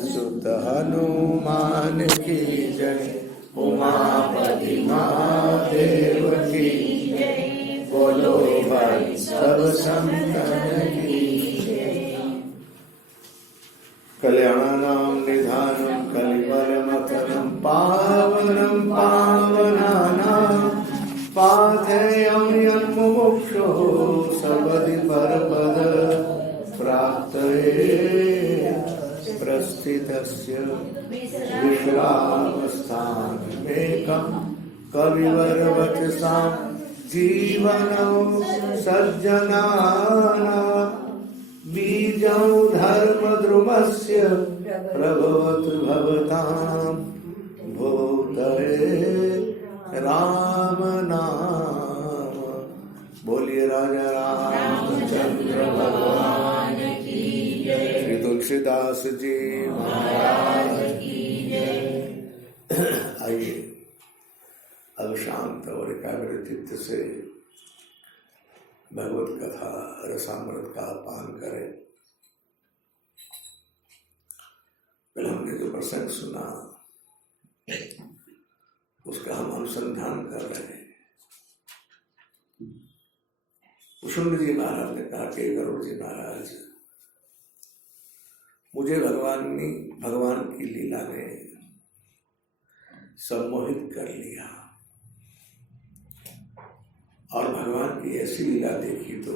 सुत हनुमान की जय। उमापति महादेव की जय। बोलो भाई सब संतन की जय। कल्याणानां निधानं कलिवलमथनं पावनं पावनानां पाथेयं यन्मुमुक्षुः सपदि परपद प्राप्तये प्रस्थितस्य विश्रामस्थानमेकं कविवरवचसां जीवनं सज्जनानां बीजं धर्मद्रुमस्य प्रभवतु भवतां भूतये राम नाम। बोलिए राजा रामचंद्र भगवान की जय। श्री तुलसीदास जी महाराज की जय। आइए अब शांत और एकाग्र चित्त से भगवत कथा रसामृत का पान करें। कल हमने जो प्रसंग सुना उसका हम अनुसंधान कर रहे हैं। कुसुम जी महाराज ने कहा कि गरुड़ जी महाराज, मुझे भगवान की लीला ने सम्मोहित कर लिया और भगवान की ऐसी लीला देखी तो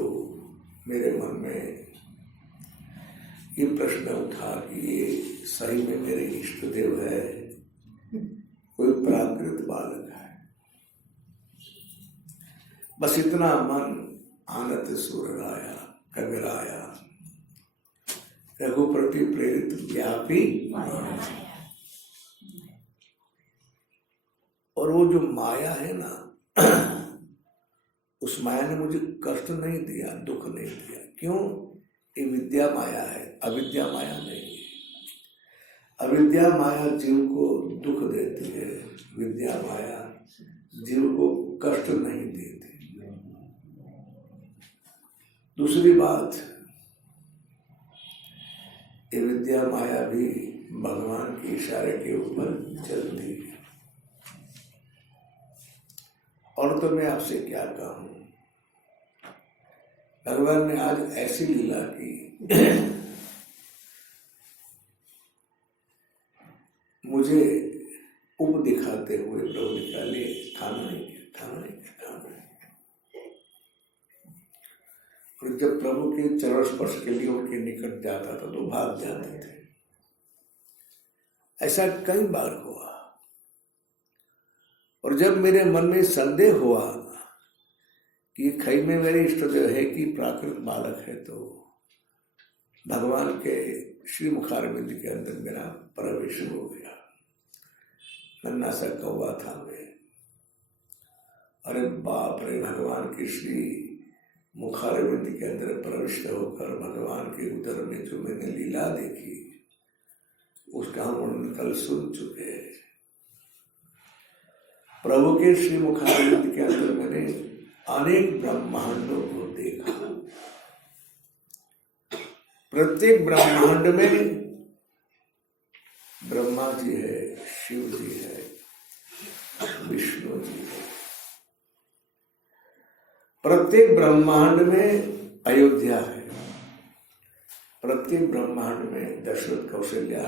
मेरे मन में ये प्रश्न उठा कि ये सही में मेरे इष्ट देव है, कोई प्राकृत बालक है। बस इतना मन आनत सुर गाया कबीराया, रघुप्रति प्रेरित व्यापी। और वो जो माया है ना, उस माया ने मुझे कष्ट नहीं दिया, दुख नहीं दिया। क्यों? ये विद्या माया है, अविद्या माया नहीं है। अविद्या माया जीव को दुख देती है, विद्या माया जीव को कष्ट नहीं देती। दूसरी बात, ये विद्या माया भी भगवान के इशारे के ऊपर चलती है। और तो मैं आपसे क्या कहूं, भगवान ने आज ऐसी लीला की मुझे उप दिखाते हुए प्रभु निकाले, खाना नहीं किया। और जब प्रभु के चरण स्पर्श के लिए उनके निकट जाता था तो भाग जाते थे। ऐसा कई बार हुआ। और जब मेरे मन में संदेह हुआ कि खई में मेरे इष्टदेव है कि प्राकृत बालक है, तो भगवान के श्री मुखारविंद के अंदर मेरा प्रवेश हो गया। नन्हा सा कौवा था मैं। अरे बाप रे, भगवान की श्री मुखारविंद के अंदर प्रविष्ट होकर भगवान के उदर में जो मैंने लीला देखी उसका हम कल सुन चुके हैं। प्रभु के श्री मुखारविंद के अंदर मैंने अनेक ब्रह्मांडों को देखा। प्रत्येक ब्रह्मांड में ब्रह्मा जी है, शिव जी है, विष्णु जी है। प्रत्येक ब्रह्मांड में अयोध्या है। प्रत्येक ब्रह्मांड में दशरथ, कौशल्या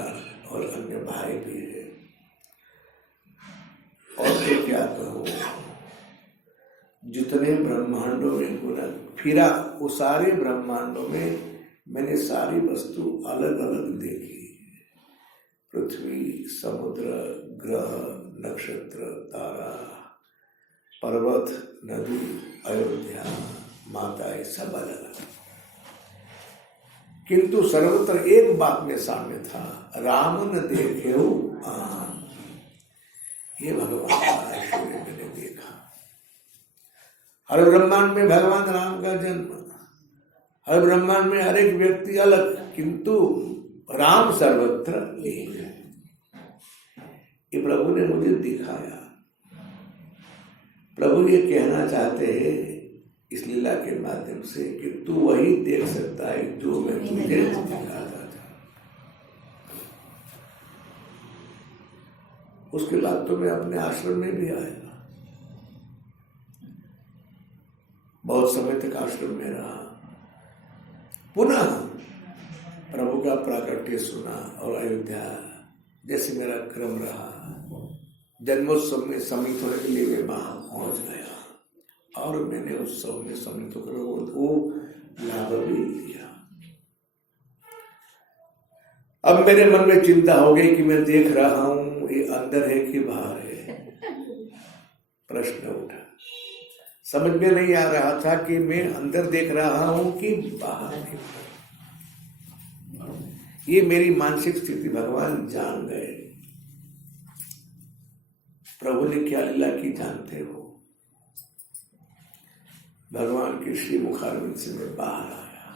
और अन्य भाई भी है। और तो क्या कहूं, जितने ब्रह्मांडों में गुना फिरा, वो सारे ब्रह्मांडों में मैंने सारी वस्तु अलग अलग देखी। पृथ्वी, समुद्र, ग्रह, नक्षत्र, तारा, पर्वत, नदी, अयोध्या, माताएं, सब अलग अलग। किंतु सर्वत्र एक बात में सामने था, राम न देखेऊ आन। ये भगवान का ऐश्वर्य मैंने देखा। हर ब्रह्मांड में भगवान राम का जन्म, हर ब्रह्मांड में हर एक व्यक्ति अलग, किंतु राम सर्वत्र एक है। ये प्रभु ने मुझे दिखाया। प्रभु ये कहना चाहते हैं इस लीला के माध्यम से कि तू वही देख सकता है जो मैं तुझे दिखाता था। उसके बाद तो मैं अपने आश्रम में भी आया, बहुत समय तक आश्रम में रहा। पुनः प्रभु का प्राकट्य सुना और अयोध्या जैसे मेरा क्रम रहा, जन्मोत्सव में सम्मिलित होने के लिए मैं वहां पहुंच गया और मैंने उत्सव में सम्मिलित होकर वो लाभ भी लिया। अब मेरे मन में चिंता हो गई कि मैं देख रहा हूं ये अंदर है कि बाहर है। प्रश्न उठा, समझ में नहीं आ रहा था कि मैं अंदर देख रहा हूं कि बाहर है। ये मेरी मानसिक स्थिति भगवान जान गए। प्रभु ने क्या लीला की जानते हो? भगवान के श्री मुखारविंद से मैं बाहर आया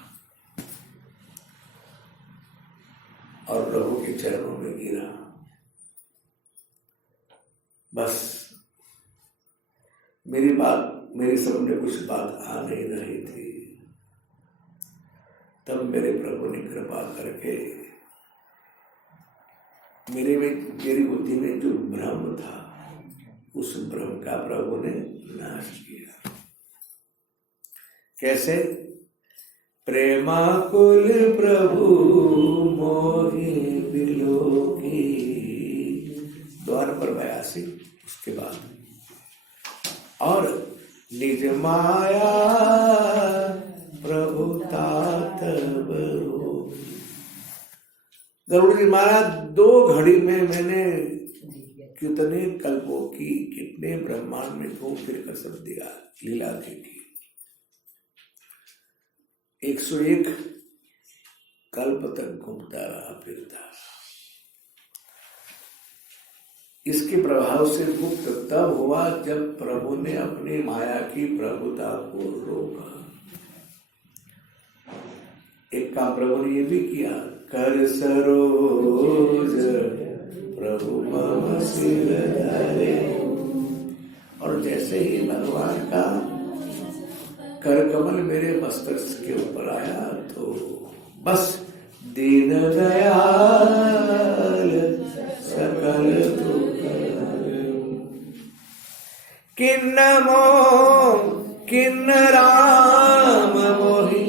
और प्रभु के चरणों में गिरा। बस मेरी सामने कुछ बात आ नहीं रही थी। तब मेरे प्रभु ने कृपा करके मेरी बुद्धि में जो भ्रम था, उस भ्रम का प्रभु ने नाश किया। कैसे? प्रेमाकुल प्रभु मोहि बिलोकी, द्वार पर 82। उसके बाद और निज माया प्रभु तात बरोगी। गरुड़ जी महाराज 2 घड़ी में मैंने कितने कल्पों की, कितने ब्रह्मांड में घूम फिर कर सब दिया, लीला देखी। 101 कल्प तक घूमता रहा, फिरता। इसके प्रभाव से मुक्त तब हुआ जब प्रभु ने अपनी माया की प्रभुता को रोका। एक काम प्रभु ने ये भी किया, कर सरोज प्रभु मम सिर धरे। और जैसे ही भगवान का कर कमल मेरे मस्तक के ऊपर आया तो बस दीन दयाल सकल दुख किन्न राम मोहि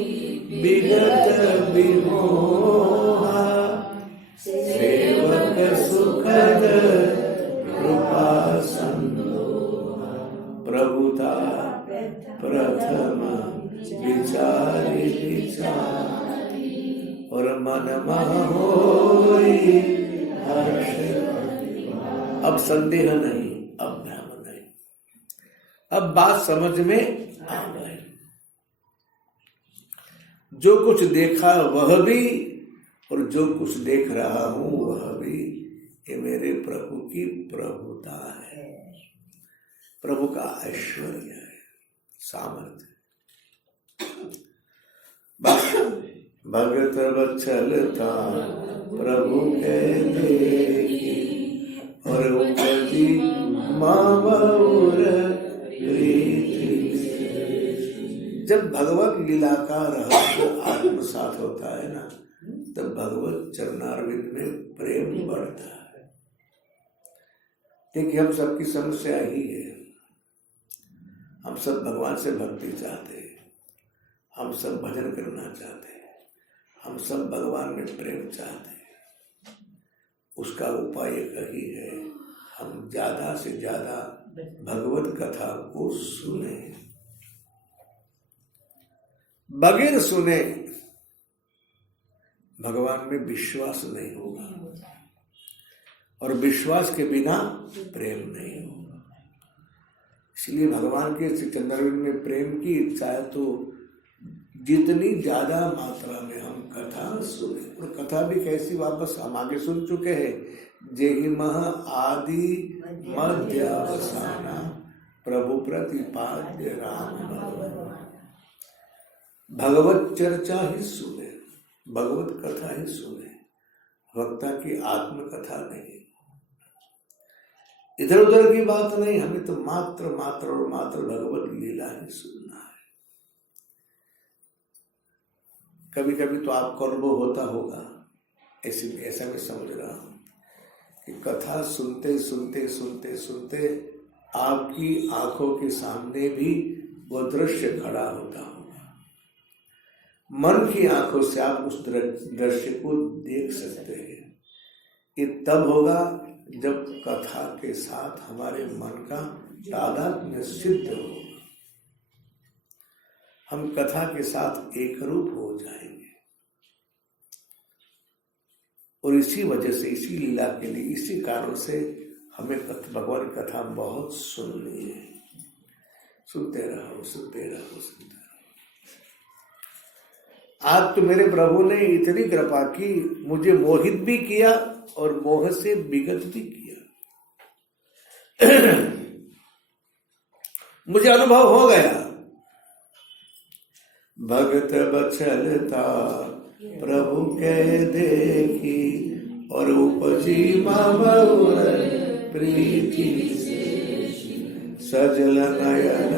विगत विमोहा सेवक सुखद कृपा संदोहा प्रभुता प्रथम विचारी और मन होई हर्ष। अब संदेह नहीं, अब भ्रम नहीं, अब बात समझ में आ गई। जो कुछ देखा वह भी और जो कुछ देख रहा हूं वह भी, ये मेरे प्रभु की प्रभुता है, प्रभु का ऐश्वर्य है, सामर्थ्य। भगत वत्सलता प्रभु के देखी और उपजी मामूर प्रीति। जब भगवत लीला का रहस्य आत्मसात होता है ना, तब भगवत चरणारविंद में प्रेम बढ़ता है। देखिए, हम सबकी समस्या ही है, हम सब भगवान से भक्ति चाहते हैं, हम सब भजन करना चाहते हैं, हम सब भगवान में प्रेम चाहते हैं। उसका उपाय एक ही है, हम ज्यादा से ज्यादा भगवत कथा को सुने। बगैर सुने भगवान में विश्वास नहीं होगा और विश्वास के बिना प्रेम नहीं होगा। इसलिए भगवान के श्री चंद्रविंद में प्रेम की इच्छा है तो जितनी ज्यादा मात्रा में हम कथा सुने। और कथा भी कैसी, वापस हम आगे सुन चुके हैं। जेहि मह आदि मध्य अवसाना प्रभु प्रतिपाद्य राम भगवान। भगवत चर्चा ही सुने, भगवत कथा ही सुने, वक्ता की आत्मकथा नहीं, इधर उधर की बात नहीं। हमें तो मात्र मात्र और मात्र भगवत लीला ही सुनना है। कभी कभी तो आपको अनुभव होता होगा, ऐसा मैं समझ रहा हूं कि कथा सुनते सुनते सुनते सुनते आपकी आंखों के सामने भी वो दृश्य खड़ा होता होगा। मन की आंखों से आप उस दृश्य को देख सकते हैं। ये तब होगा जब कथा के साथ हमारे मन का तादात्म्य सिद्ध होगा, हम कथा के साथ एक रूप हो जाएंगे। और इसी वजह से, इसी लीला के लिए, इसी कारण से हमें भगवान की कथा बहुत सुननी है। सुनते रहो, सुनते रहो, सुनते रहो। आज तो मेरे प्रभु ने इतनी कृपा की, मुझे मोहित भी किया और मोह से विगत भी किया। मुझे अनुभव हो गया, भगत बचलता प्रभु के देखी और उपजी बहुर प्रीति सजल नयन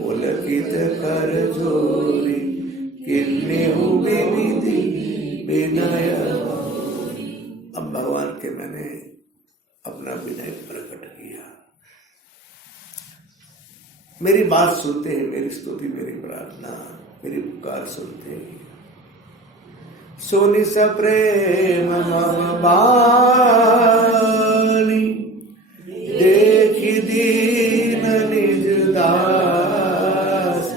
पुलकित कर जोरी किन्ने हुई विधि विनय। अब भगवान के मैंने अपना विनय प्रकट किया। मेरी बात सुनते हैं, मेरी स्तुति, मेरी प्रार्थना, मेरी पुकार सुनते हैं। सोनी सप्रेम मम बानी देखी दीन निज दास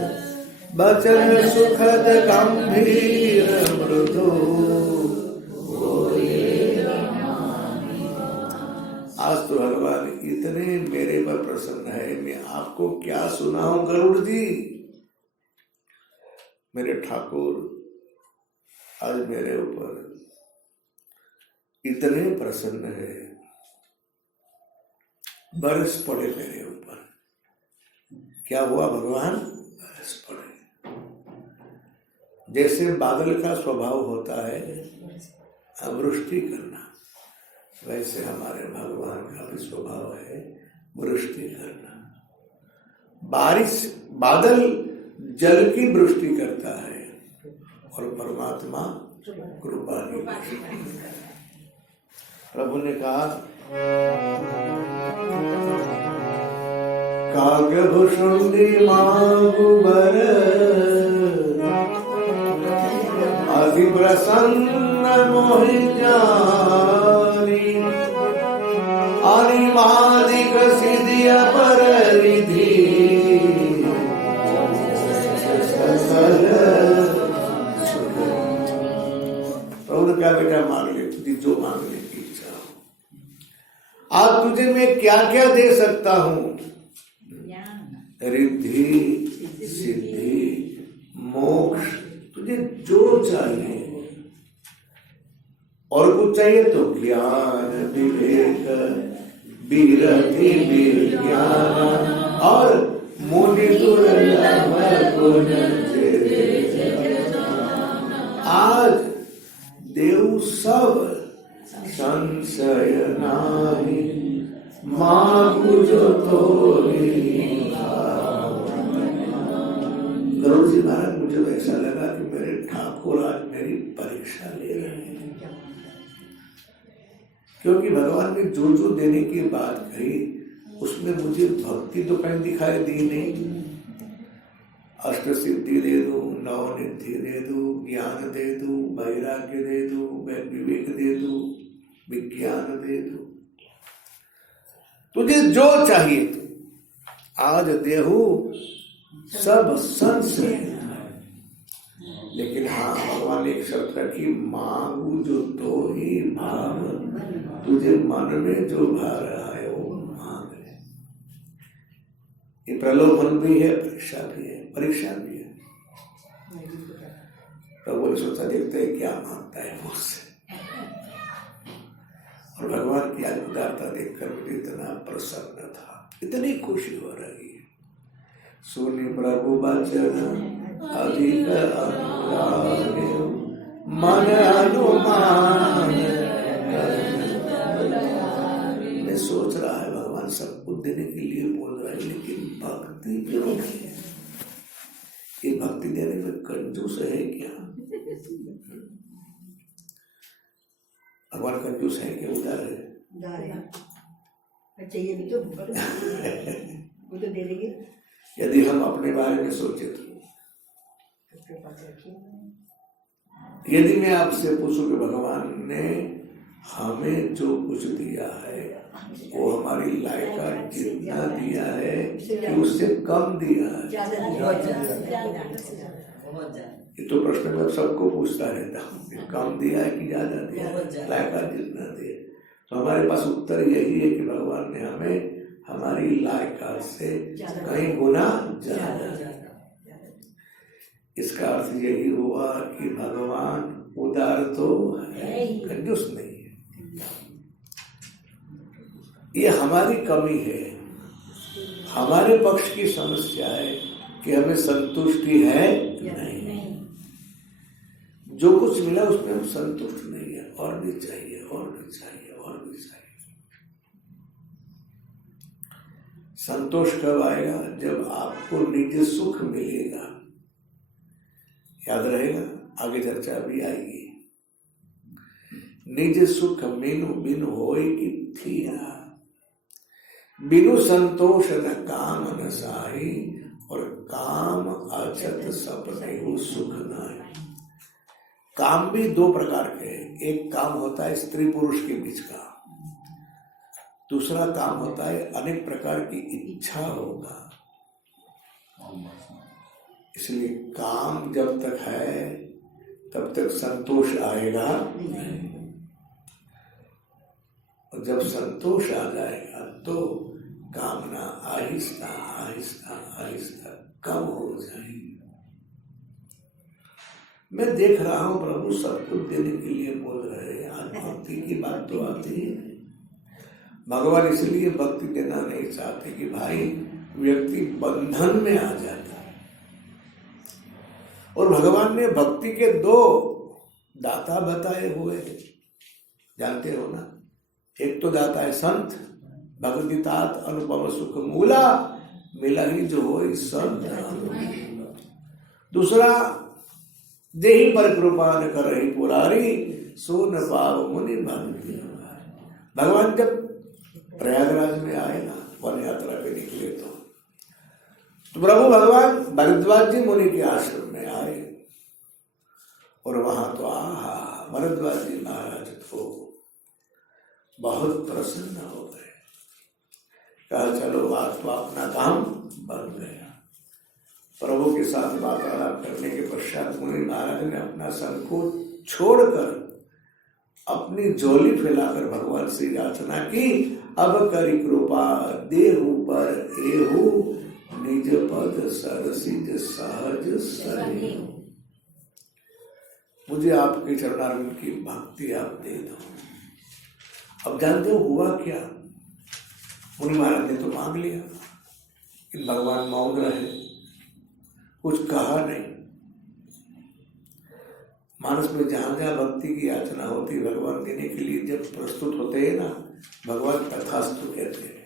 बचन सुखद गंभीर मृदु। आज तो भगवान इतने मेरे पर प्रसन्न है, मैं आपको क्या सुनाऊं गरुड़ जी। मेरे ठाकुर आज मेरे ऊपर इतने प्रसन्न है, बरस पड़े मेरे ऊपर। क्या हुआ भगवान? बरस पड़े। जैसे बादल का स्वभाव होता है वृष्टि करना, वैसे हमारे भगवान का भी स्वभाव है वृष्टि करना। बारिश, बादल जल की वृष्टि करता है और परमात्मा कृपा की वृष्टि करता है। प्रभु ने कहा, काव्यभूषुंडी मांगु बर अति प्रसन्न मोहि जानी अनिमादिक सिद्धि अपर रिधि प्रभु का बेटा मांग ले, तुझे जो मांगने की इच्छा हो। आज तुझे मैं क्या क्या दे सकता हूं? रिद्धि, सिद्धि, मोक्ष, तुझे जो चाहिए। और कुछ चाहिए तो ज्ञान, विवेक, विरति, विज्ञान और मुनि दुर्लभ गुण तेरे। आज देव सब संशय नाही मांगु जो तोरी। गरुड़ जी महाराज, मुझे तो ऐसा लगा कि मेरे ठाकुर आज मेरी परीक्षा ले रहे हैं, क्योंकि भगवान ने जो जो देने की बात कही उसमें मुझे भक्ति तो कहीं दिखाई दी नहीं। अष्ट सिद्धि दे दो, नवनिधि दे दो, ज्ञान दे दो, वैराग्य दे दो, विवेक दे दो, विज्ञान दे दो, तुझे जो चाहिए तो आज देहू सब संशय। लेकिन हाँ, भगवान ने एक शर्त रखी, मांगू जो तो ही भाव, तुझे मन में जो भा रहा है वो मांग ले। ये प्रलोभन भी है, परीक्षा भी है, परीक्षा भी है। प्रभु ने सोचा, देखते हैं क्या मांगता है मुझसे। और भगवान की उदारता देखकर मुझे इतना प्रसन्न था, इतनी खुशी हो रही है। सुनि प्रभु वचन अधिक अनुराग मन अनुमान। मैं सोच रहा है भगवान सब कुछ देने के लिए बोल रहा है, लेकिन भक्ति क्यों नहीं है? ये भक्ति देने में कंजूस है क्या? भगवान कंजूस है क्या? उदार है? जा रहे हैं। अच्छा ये भी तो वो तो दे देंगे। यदि हम अपने बारे में सोचे तो यदि मैं आपसे पूछूं कि भगवान ने हमें जो कुछ दिया है वो हमारी लायका जितना दिया है कि उससे कम दिया है, ये तो प्रश्न मैं सबको पूछता रहता हूँ, कम दिया है कि ज्यादा दिया है, लायका जितना दिया। तो हमारे पास उत्तर यही है कि भगवान ने हमें हमारी लायका से कई गुना ज्यादा। इसका अर्थ यही हुआ कि भगवान उदार तो है, कंजूस नहीं है। ये हमारी कमी है, हमारे पक्ष की समस्या है कि हमें संतुष्टि है नहीं। जो कुछ मिला उसमें हम संतुष्ट नहीं है, और भी चाहिए, और भी चाहिए, और भी चाहिए। संतोष कब आएगा? जब आपको निज सुख मिलेगा। याद रहेगा, आगे चर्चा भी आएगी। निज सुख मीनु बिनु होय कि थीरा, बिनु संतोष न काम न साही, और काम अछत सपने हो सुख नाहि। काम भी दो प्रकार के हैं। एक काम होता है स्त्री पुरुष के बीच का, दूसरा काम होता है अनेक प्रकार की इच्छा होगा। इसलिए काम जब तक है तब तक संतोष आएगा नहीं, और जब संतोष आ जाएगा तो कामना आहिस्ता आहिस्ता आहिस्ता कम हो जाएगी। मैं देख रहा हूं प्रभु सब कुछ देने के लिए बोल रहे हैं, आज भक्ति की बात तो आती ही नहीं। भगवान इसलिए भक्ति देना नहीं चाहते कि भाई व्यक्ति बंधन में आ जाता है। और भगवान ने भक्ति के दो दाता बताए हुए हैं, जानते हो ना। एक तो दाता है संत, भगवती तात अनुपम सुख मूला, मिला ही जो हो संत। दूसरा देहि पर कृपा न कर रही पुरारी, सो न पाव मुनि भक्ति। भगवान जब प्रयागराज में आए ना, वन यात्रा पे निकले, तो प्रभु भगवान भरद्वाज जी मुनि के आश्रम में आए, और वहां तो भरद्वाज जी महाराज तो बहुत प्रसन्न हो गए। कहा चलो आज तो अपना काम बन गया। प्रभु के साथ वार्तालाप करने के पश्चात मुनि महाराज ने अपना संकोच छोड़कर अपनी झोली फैलाकर भगवान से याचना की, अब करी कृपा देहु पर एहु, निज पद सरसिज सहज सरे। मुझे आपके चरणारविंद की भक्ति आप दे दो। अब जानते हो हुआ क्या? मुनि महाराज ने तो मांग लिया, कि भगवान मौन रहे, कुछ कहा नहीं। मानस में जहां जहां भक्ति की याचना होती, भगवान देने के लिए जब प्रस्तुत होते हैं ना, भगवान तथास्तु कहते हैं।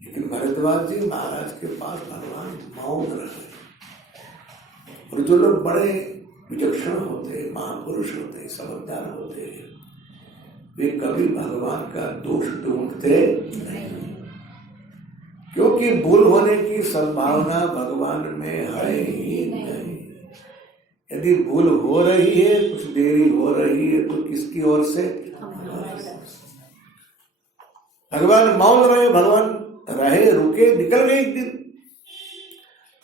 लेकिन भरद्वाज जी महाराज के पास भगवान मौन रहे। और जो लोग बड़े विचक्षण होते, महापुरुष होते, समझदार होते, वे कभी भगवान का दोष ढूंढते नहीं, क्योंकि भूल होने की संभावना भगवान में है ही नहीं। यदि भूल हो रही है, कुछ देरी हो रही है, तो किसकी ओर से? भगवान मौन रहे, भगवान रहे, रुके, निकल गए एक दिन।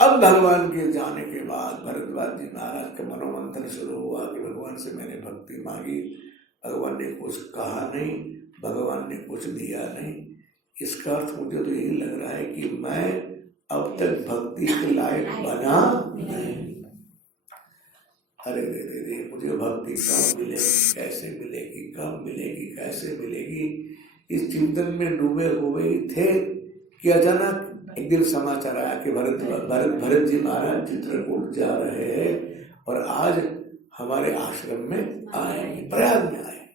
अब भगवान के जाने के बाद भरद्वाज जी महाराज का मनोमंथन शुरू हुआ कि भगवान से मैंने भक्ति मांगी, भगवान ने कुछ कहा नहीं, भगवान ने कुछ दिया नहीं। इसका अर्थ मुझे तो यही लग रहा है कि मैं अब तक भक्ति के लायक बना नहीं। अरे रे रे रे, मुझे भक्ति कब मिलेगी, कैसे मिलेगी, कब मिलेगी, कैसे मिलेगी, इस चिंतन में डूबे हुए थे कि अचानक एक दिन समाचार आया कि भरत जी महाराज चित्रकूट जा रहे हैं और आज हमारे आश्रम में आएंगे, प्रयाग में आए।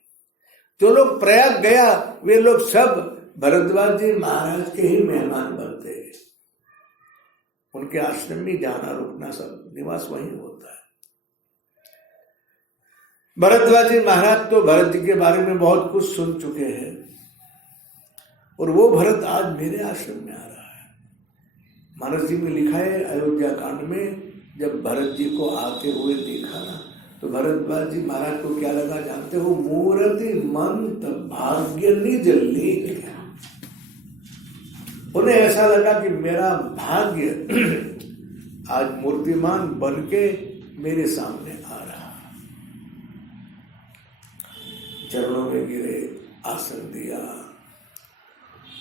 जो लोग प्रयाग गया वे लोग सब भरद्वाज जी महाराज के ही मेहमान बनते हैं। उनके आश्रम में जाना रुकना सब निवास वहीं होता है। भरद्वाज जी महाराज तो भरत जी के बारे में बहुत कुछ सुन चुके हैं और वो भरत आज मेरे आश्रम में आ रहा है। मानस जी में लिखा है अयोध्या कांड में, जब भरत जी को आते हुए देखा ना तो भरद्वाज जी महाराज को क्या लगा जानते हो? मूर्ति मंत भाग्य निज लेख। उन्हें ऐसा लगा कि मेरा भाग्य आज मूर्तिमान बन के मेरे सामने आ रहा। चरणों में गिरे, आसन दिया।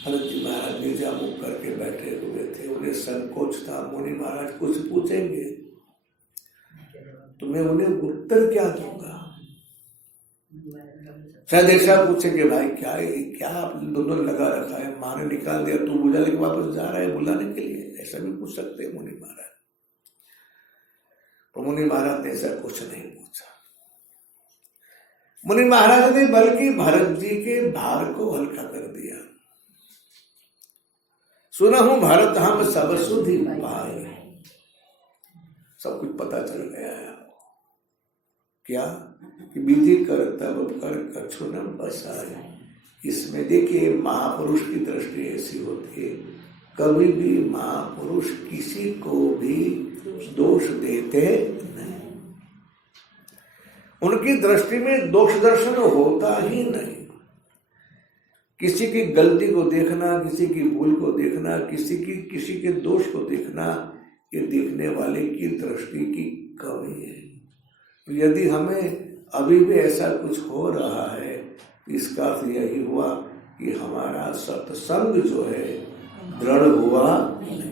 भरत जी महाराज नीचा मुख करके बैठे हुए थे। उन्हें संकोच था, मुनि महाराज कुछ पूछेंगे तो मैं उन्हें उत्तर क्या दूंगा। शायद ऐसा पूछेंगे, भाई क्या आप दोनों लगा रखा है, माँ ने निकाल दिया, तू बुझा लेके वापस जा रहा है बुलाने के लिए, ऐसा भी पूछ सकते हैं मुनि महाराज। तो मुनि महाराज ने ऐसा कुछ नहीं पूछा। मुनि महाराज ने बल्कि भरत जी के भार को हल्का कर दिया। सुनहु भरत हम सब सुधि पाए। सब कुछ पता चल गया है क्या कि विधि कर तब कर कछु न बसाए। इसमें देखिए महापुरुष की दृष्टि ऐसी होती है, कभी भी महापुरुष किसी को भी दोष देते नहीं। उनकी दृष्टि में दोष दर्शन होता ही नहीं। किसी की गलती को देखना, किसी की भूल को देखना, किसी के दोष को देखना, ये देखने वाले की दृष्टि की कमी है। यदि हमें अभी भी ऐसा कुछ हो रहा है, इसका अर्थ यही हुआ कि हमारा सत्संग जो है दृढ़ हुआ नहीं।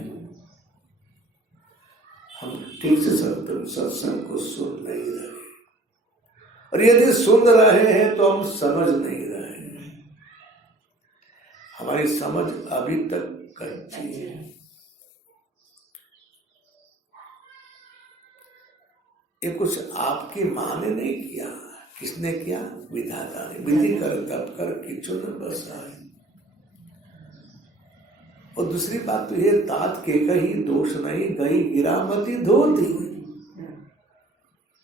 हम ठीक से सत्संग को सुन नहीं रहे, और यदि सुन रहे हैं तो हम समझ नहीं रहे। हमारी समझ अभी तक कच्ची है। ये कुछ आपकी माँ ने नहीं किया, किसने किया? विधाता ने। विधि कर तब कर किचु न बसाए। और दूसरी बात तो ये, तात के कहीं दोष नहीं, गई गिरामती धोती।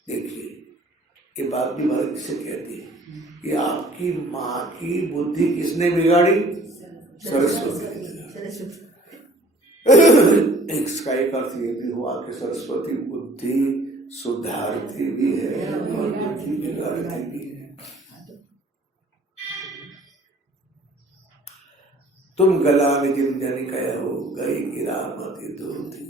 देखिए ये बात भी भरत से कहती है कि आपकी माँ की बुद्धि किसने बिगाड़ी? सरस्वती। इसका एक अर्थ ये भी हुआ कि सरस्वती बुद्धि सुधारती भी है और बुद्धि बिगाड़ती भी है। तुम गला में जिन जन कहो, गई गिरामती धोती।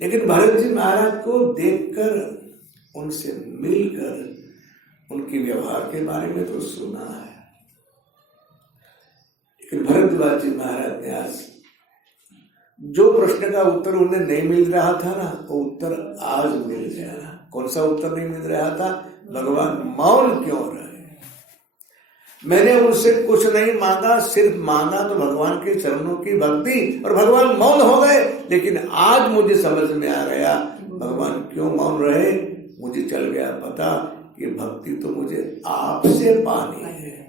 लेकिन भरत जी महाराज को देखकर, उनसे मिलकर, उनके व्यवहार के बारे में तो सुना है, लेकिन भरद्वाज जी महाराज ने आज जो प्रश्न का उत्तर उन्हें नहीं मिल रहा था ना, वो उत्तर आज मिल गया। कौन सा उत्तर नहीं मिल रहा था? भगवान मौन क्यों रहे? मैंने उनसे कुछ नहीं मांगा, सिर्फ मांगा तो भगवान के चरणों की भक्ति, और भगवान मौन हो गए। लेकिन आज मुझे समझ में आ गया भगवान क्यों मौन रहे। मुझे चल गया पता कि भक्ति तो मुझे आपसे पानी है।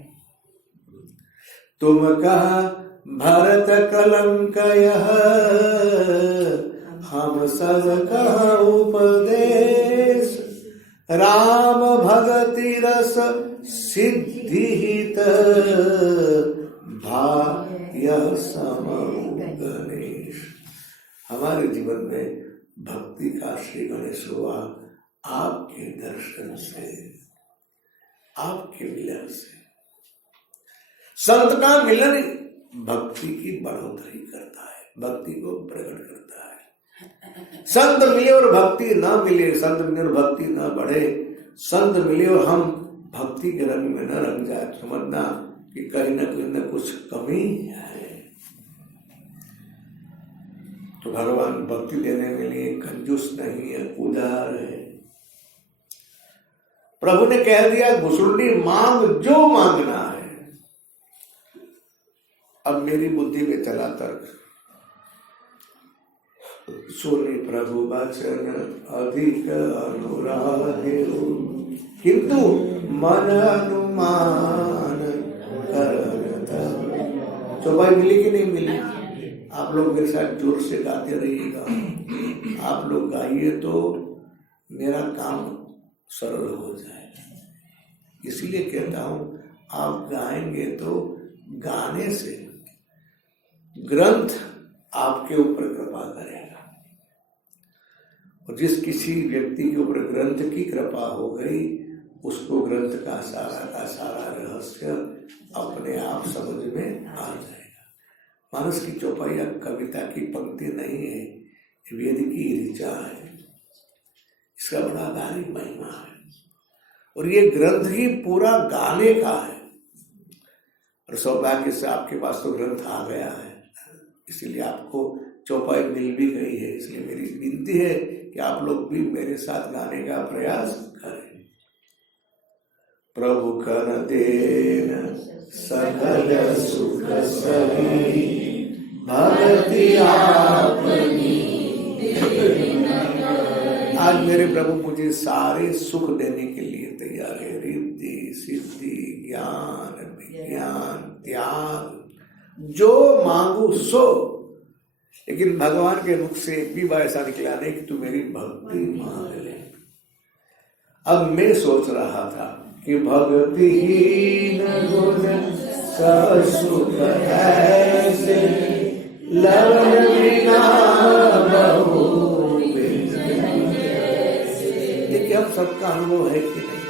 तुम कहा भरत कलंक यह, हम सब कहा उपदेश। राम भगति रस सिद्धि हित, भाग्य सम गणेश। हमारे जीवन में भक्ति का श्री गणेश हुआ आपके दर्शन से, आपके मिलन से। संत का मिलन भक्ति की बढ़ोतरी करता है, भक्ति को प्रकट करता है। संत मिले और भक्ति ना मिले, संत मिले और भक्ति ना बढ़े, संत मिले और हम भक्ति के रंग में न रंग जाए, समझना कि कहीं ना कुछ कमी है। तो भगवान भक्ति देने के लिए कंजूस नहीं है, उदार है। प्रभु ने कह दिया घुसुंडी मांग जो मांगना है। अब मेरी बुद्धि में चला तर्क, सुनि प्रभु वचन अधिक अनुराग, किंतु मन अनुमान करता। चौपाई मिली कि नहीं मिली? आप लोग मेरे साथ जोर से गाते रहिएगा। आप लोग गाइए तो मेरा काम सरल हो जाएगा। इसीलिए कहता हूं, आप गाएंगे तो गाने से ग्रंथ आपके ऊपर कृपा करेगा, और जिस किसी व्यक्ति के ऊपर ग्रंथ की कृपा हो गई, उसको ग्रंथ का सारा रहस्य अपने आप समझ में आ जाएगा। मानस की चौपाई कविता की पंक्ति नहीं है, वेद की ऋचा है, इसका बड़ा भारी महिमा है, और ये ग्रंथ ही पूरा गाने का है। और सौभाग्य से आपके पास तो ग्रंथ आ गया है, इसीलिए आपको चौपाई मिल भी गई है। इसलिए मेरी विनती है कि आप लोग भी मेरे साथ गाने का प्रयास करें। प्रभु कर देन सकल सुख सही, भक्ति आपनी। आज मेरे प्रभु मुझे सारे सुख देने के लिए तैयार है, रिद्धि सिद्धि ज्ञान विज्ञान त्याग, जो मांगू सो। लेकिन भगवान के मुख से एक भी बार ऐसा निकला नहीं कि तू मेरी भक्ति मांग ले। अब मैं सोच रहा था कि भक्तिहीन गुण सब सुख ऐसे, लवन बिना बहु। देखिए, हम सबका अनुभव है कि नहीं,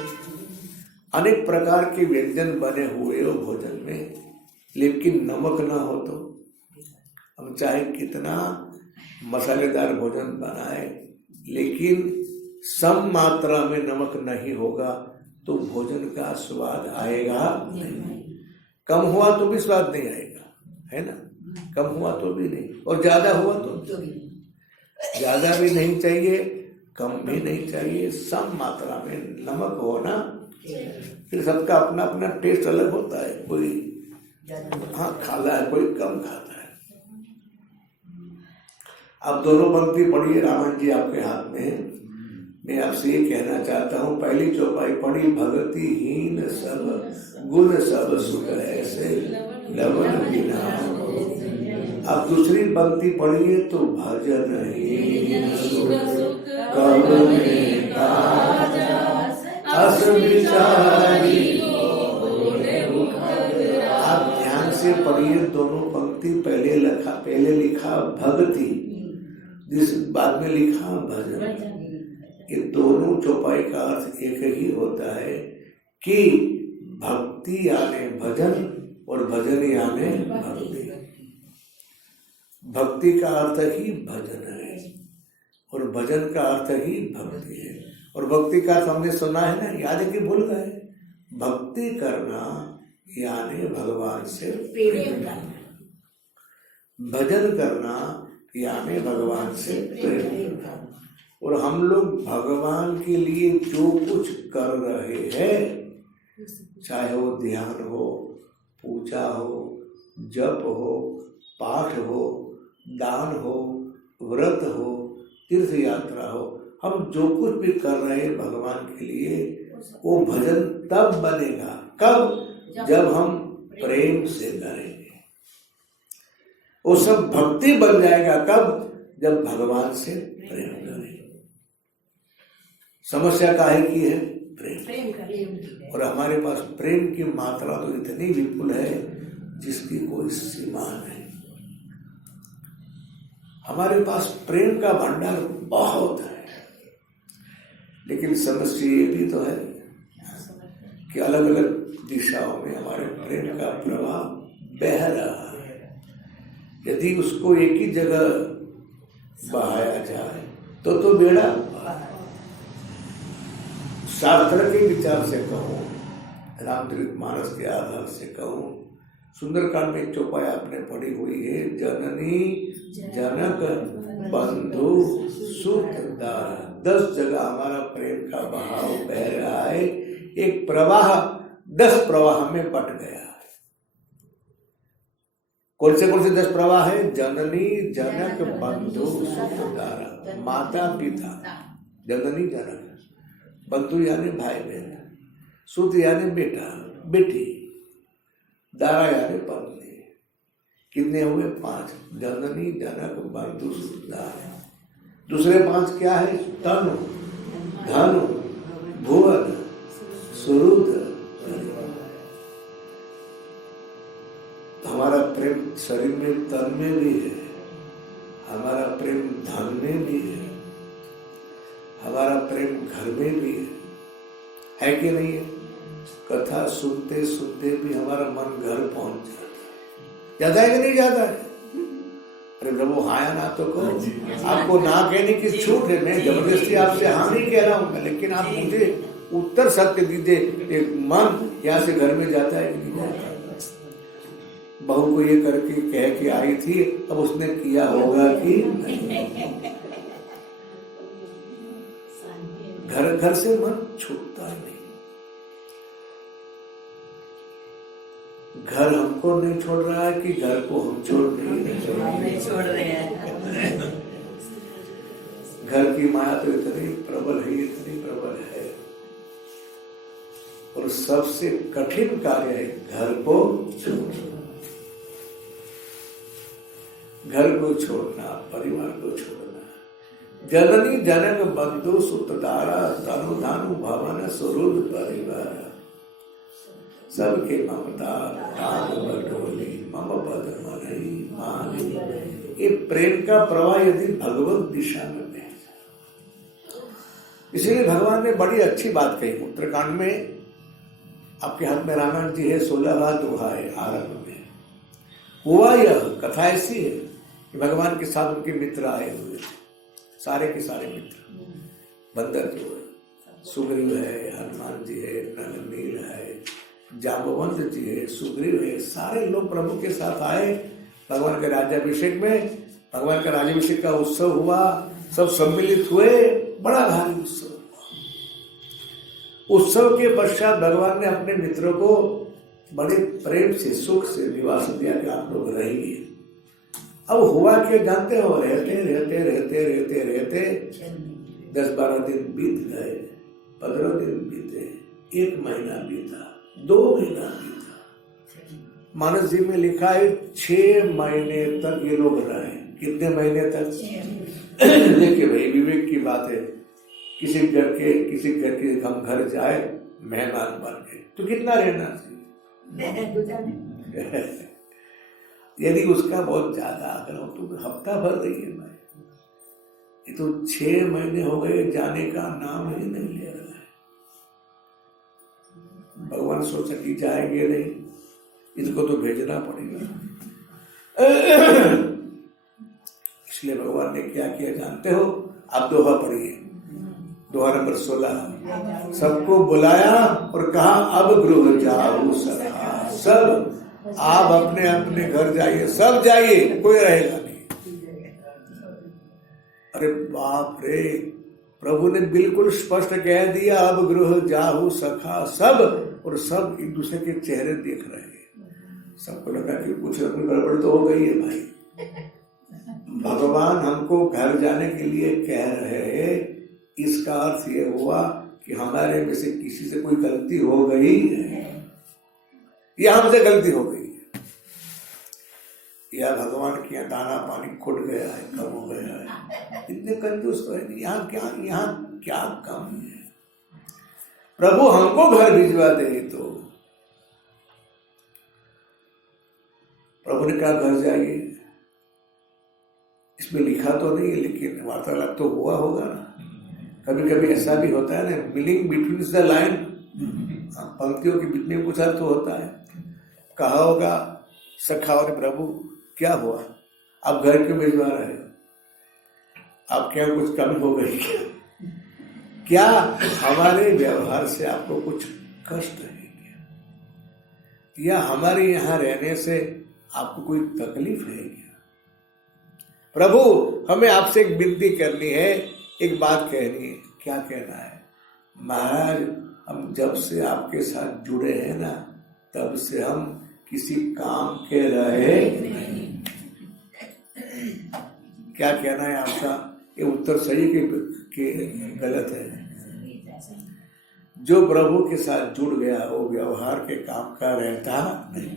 अनेक प्रकार के व्यंजन बने हुए हो भोजन में, लेकिन नमक ना हो तो हम चाहे कितना मसालेदार भोजन बनाए, लेकिन सम मात्रा में नमक नहीं होगा तो भोजन का स्वाद आएगा नहीं। कम हुआ तो भी स्वाद नहीं आएगा, है ना? कम हुआ तो भी नहीं, और ज्यादा हुआ तो ज्यादा भी नहीं चाहिए, कम भी नहीं चाहिए, सम मात्रा में नमक होना। फिर सबका अपना अपना टेस्ट अलग होता है, कोई हाँ खाता है, कोई कम खाता है। अब दोनों पंक्ति पढ़िए, रामायण जी आपके हाथ में है। मैं आपसे ये कहना चाहता हूँ, पहली चौपाई पढ़ी, भक्ति हीन सब गुण सब सुख ऐसे, लवन बिना। अब दूसरी पंक्ति पढ़िए तो भजन हीन सुख कब में काजा, अस विचारी। आप ध्यान से पढ़िए दोनों पंक्ति। पहले लिखा भक्ति, जिस बाद में लिखा भजन। ये दोनों चौपाई का अर्थ एक ही होता है कि भक्ति यानी भजन और भजन यानी भक्ति। भक्ति का अर्थ ही भजन है और भजन का अर्थ ही भक्ति है। और भक्ति का अर्थ हमने सुना है ना, याद है कि भूल गए? भक्ति करना यानी भगवान से प्रेम करना, भजन करना यानी भगवान से प्रेम करना। और हम लोग भगवान के लिए जो कुछ कर रहे हैं, चाहे वो ध्यान हो, पूजा हो, जप हो, पाठ हो, दान हो, व्रत हो, तीर्थ यात्रा हो, हम जो कुछ भी कर रहे हैं भगवान के लिए, वो भजन तब बनेगा कब? जब हम प्रेम से करेंगे। वो सब भक्ति बन जाएगा कब? जब भगवान से प्रेम करेंगे। समस्या काहे की है? प्रेम। और हमारे पास प्रेम की मात्रा तो इतनी विपुल है जिसकी कोई सीमा नहीं। हमारे पास प्रेम का भंडार बहुत है, लेकिन समस्या ये भी तो है कि अलग अलग दिशाओं में हमारे प्रेम का प्रवाह बह रहा है। यदि उसको एक ही जगह बहाया जाए तो बेड़ा। शास्त्र के विचार से कहूँ, रामचरितमानस के आधार से कहूँ, सुंदरकांड में चौपाई आपने पढ़ी हुई है, जननी जनक बंधु सुत दार। 10 जगह हमारा प्रेम का बहाव बह रहा है। एक प्रवाह 10 प्रवाह में बट गया है। कौन से 10 प्रवाह है? जननी जनक बंधु सुत दार। माता पिता, जननी जनक, बंधु यानी भाई बहन, सुत यानी बेटा बेटी, दारा यानी पत्नी। कितने हुए? 5। जननी जनक बंधु सुत दारा। दूसरे 5 क्या है? तनु, धनु भुवन सुरुद्र। हमारा प्रेम शरीर में, तन में भी है, हमारा प्रेम धन में भी है, हमारा प्रेम घर में भी है कि नहीं है? कथा सुनते सुनते भी हमारा मन घर पहुंच जाता है कि नहीं जाता है? अरे प्रभु हाँ या ना तो कहो। आपको ना कहने की छूट है, मैं जबरदस्ती आपसे हाँ नहीं कह रहा हूँ, लेकिन आप मुझे उत्तर सत्य दीजिए। एक मन यहाँ से घर में जाता है कि नहीं जाता? बहू को ये करके कह के आई थी, अब उसने किया होगा कि घर घर से मन छूटता ही नहीं। घर हमको नहीं छोड़ रहा है कि घर को हम छोड़ रहे हैं। घर की माया तो इतनी प्रबल है, इतनी प्रबल है, और सबसे कठिन कार्य है घर को छोड़ना, घर को छोड़ना, परिवार को छोड़ना। जननी जनक बंधु सुतदारा तनु धानु भवन स्वरूप परिवार, सबके ममता तान बटोली मम पद मनई मानी। ये प्रेम का प्रवाह यदि भगवत दिशा में बह जाए, इसलिए भगवान ने बड़ी अच्छी बात कही उत्तराखंड में। आपके हाथ में रामायण जी है, 16वां दोहा है आरंभ में। हुआ यह कथा ऐसी है कि भगवान के साथ उनके मित्र आए हुए थे, सारे के सारे मित्र, बंदर जो है, सुग्रीव है, हनुमान जी है, नल है, जाम्बवंत जी है, सुग्रीव है, सारे लोग प्रभु के साथ आए भगवान के राज्याभिषेक में। भगवान का राज्याभिषेक का उत्सव हुआ, सब सम्मिलित हुए, बड़ा भारी उत्सव हुआ। उत्सव के पश्चात भगवान ने अपने मित्रों को बड़े प्रेम से, सुख से निवास दिया कि आप लोग रहिए। अब हुआ क्या जानते हो? रहते रहते रहते रहते रहते 10-12 दिन बीत गए, 15 दिन बीते, 1 महीना बीता, 2 महीना बीता। मानस जी में लिखा है 6 महीने तक ये लोग रहे। कितने महीने तक? देखिए भाई, विवेक की बात है। किसी घर के हम घर जाए मेहमान बन के, तो कितना रहना चाहिए? यदि उसका बहुत ज्यादा आग्रह हो तो हफ्ता भर रहिए भाई। ये तो 6 महीने हो गए, जाने का नाम ही नहीं ले रहा है। भगवान सोचा कि जाएंगे नहीं, इसको तो भेजना पड़ेगा। इसलिए भगवान ने क्या किया जानते हो? आप दोहा पढ़िए, दोहा नंबर 16। सबको बुलाया और कहा अब गृह जाओ सखा। सब आप अपने अपने घर जाइए, सब जाइए, कोई रहेगा नहीं। अरे बाप रे, प्रभु ने बिल्कुल स्पष्ट कह दिया अब गृह जाओ सखा सब, और सब एक दूसरे के चेहरे देख रहे हैं। सबको लगा कि कुछ गड़बड़ तो हो गई है भाई। भगवान हमको घर जाने के लिए कह रहे हैं, इसका अर्थ ये हुआ कि हमारे में से किसी से कोई गलती हो गई है, या हमसे गलती हो गई है, या भगवान के यहाँ दाना पानी खुट गया है, कम हो गया है। इतने कंजूस तो है, यहाँ क्या कम है? प्रभु हमको घर भिजवा दे। तो प्रभु ने कहा घर जाइए। इसमें लिखा तो नहीं है, लेकिन वार्तालाप तो हुआ होगा ना। कभी कभी ऐसा भी होता है ना, मिलिंग बिटवीन द लाइन, पंक्तियों के बीच में कुछ अर्थ होता है। कहा होगा सखा और प्रभु क्या हुआ, आप घर क्यों भिजवा रहे हो? आपके यहाँ कुछ कमी हो गई क्या? हमारे व्यवहार से आपको कुछ कष्ट है क्या? या हमारे यहाँ रहने से आपको कोई तकलीफ है क्या? प्रभु हमें आपसे एक विनती करनी है, एक बात कहनी है। क्या कहना है? महाराज, हम जब से आपके साथ जुड़े हैं ना, तब से हम किसी काम के रहे नहीं। क्या कहना है आपका? ये उत्तर सही के गलत है? जो प्रभु के साथ जुड़ गया वो व्यवहार के काम का रहता नहीं।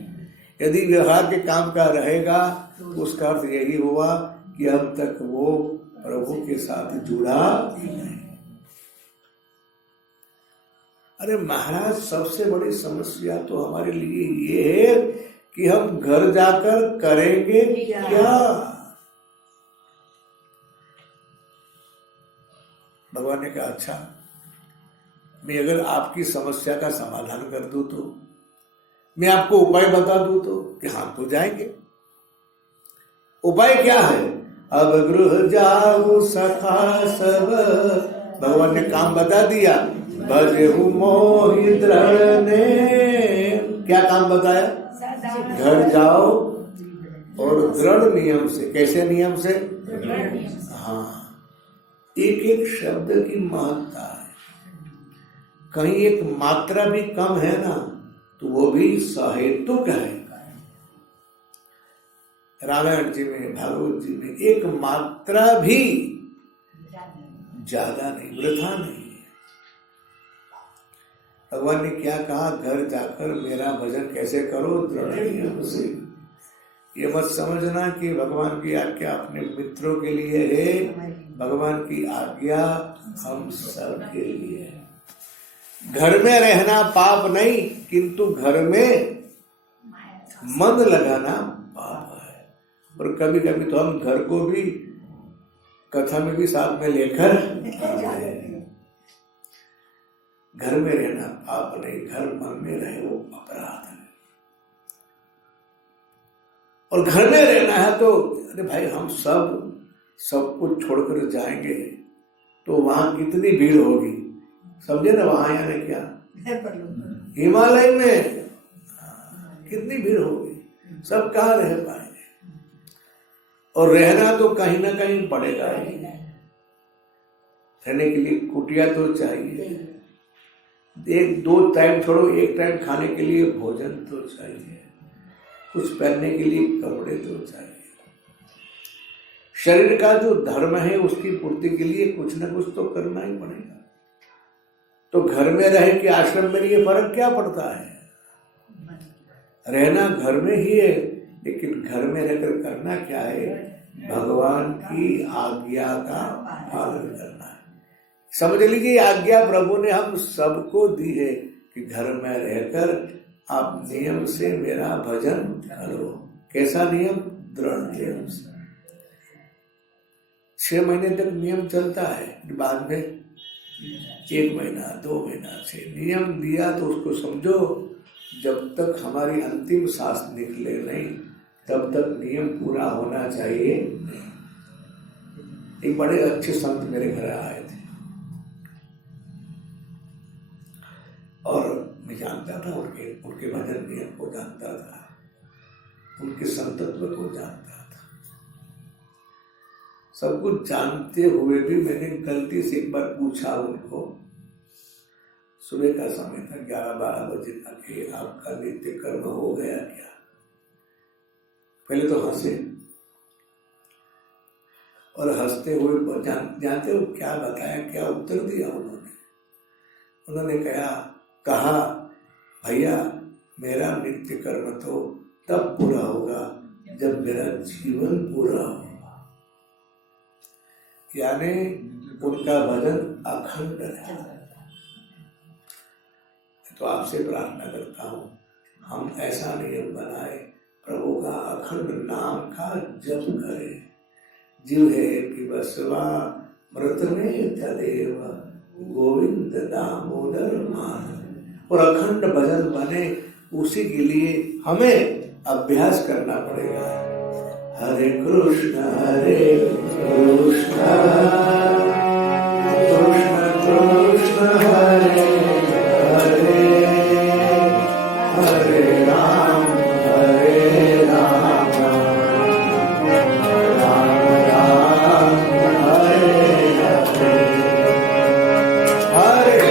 यदि व्यवहार के काम का रहेगा तो उसका अर्थ यही हुआ कि अब तक वो प्रभु के साथ जुड़ा ही नहीं। अरे महाराज, सबसे बड़ी समस्या तो हमारे लिए ये है कि हम घर जाकर करेंगे क्या। भगवान ने कहा, अच्छा मैं अगर आपकी समस्या का समाधान कर दूं तो, मैं आपको उपाय बता दूं तो, कि हाँ तो जाएंगे। उपाय क्या है? अब गृह जाऊ सखा सब, भगवान ने काम बता दिया। भजहु मोहि दृढ़ ने, क्या काम बताया? घर जाओ और दृढ़ नियम से। कैसे नियम से? हाँ, एक एक शब्द की महत्ता है। कहीं एक मात्रा भी कम है ना तो वो भी सहेतुक है। रामायण जी में, भागवत जी में एक मात्रा भी ज्यादा नहीं, वृथा नहीं है। भगवान ने क्या कहा? घर जाकर मेरा भजन कैसे करो? दृढ़ नियम से। ये मत समझना कि भगवान की आज्ञा अपने मित्रों के लिए है, भगवान की आज्ञा हम सब के लिए है। घर में रहना पाप नहीं, किंतु घर में मन लगाना पाप है। और कभी कभी तो हम घर को भी कथा में भी साथ में लेकर आए। घर में रहना पाप नहीं, घर मन में रहे वो अपराध है। और घर में रहना है तो अरे भाई, हम सब कुछ छोड़कर जाएंगे तो वहां कितनी भीड़ होगी, समझे ना। वहां यानी क्या, हिमालय में कितनी भीड़ होगी, सब कहाँ रह पाएंगे। और रहना तो कहीं ना कहीं पड़ेगा ही। रहने के लिए कुटिया तो चाहिए, एक दो टाइम छोड़ो, एक टाइम खाने के लिए भोजन तो चाहिए, कुछ पहनने के लिए कपड़े तो चाहिए। शरीर का जो धर्म है उसकी पूर्ति के लिए कुछ ना कुछ तो करना ही पड़ेगा। तो घर में रहे कि आश्रम में, ये फर्क क्या पड़ता है? रहना घर में ही है, लेकिन घर में रहकर करना क्या है? भगवान की आज्ञा का पालन करना है। समझ लीजिए, आज्ञा प्रभु ने हम सबको दी है कि घर में रहकर आप नियम से मेरा भजन करो। कैसा नियम? दृढ़ नियम से। 6 महीने तक नियम चलता है, बाद में 1 महीना 2 महीना से नियम दिया तो उसको समझो, जब तक हमारी अंतिम सांस निकले नहीं तब तक नियम पूरा होना चाहिए। एक बड़े अच्छे संत मेरे घर आए थे और मैं जानता था उनके भजन नियम को जानता था, उनके संतत्व को जानता था। सब कुछ जानते हुए भी मैंने गलती से एक बार पूछा उनको, सुबह का समय था, 11-12 बजे तक, कि आपका नित्य कर्म हो गया क्या? पहले तो हंसे और हंसते हुए जानते हो क्या बताया, क्या उत्तर दिया उन्होंने कहा भैया, मेरा नित्य कर्म तो तब पूरा होगा जब मेरा जीवन पूरा होगा। यानी उनका भजन अखंड है। तो आपसे प्रार्थना करता हूं, हम ऐसा नियम बनाए, प्रभु का अखंड नाम का जप करें। जीव है कि बसवा मृत में तदेव गोविंद दामोदर माधव। और अखंड भजन बने, उसी के लिए हमें अभ्यास करना पड़ेगा। हरे कृष्ण कृष्ण कृष्ण हरे हरे, हरे राम हरे राम, राम राम हरे हरे, हरे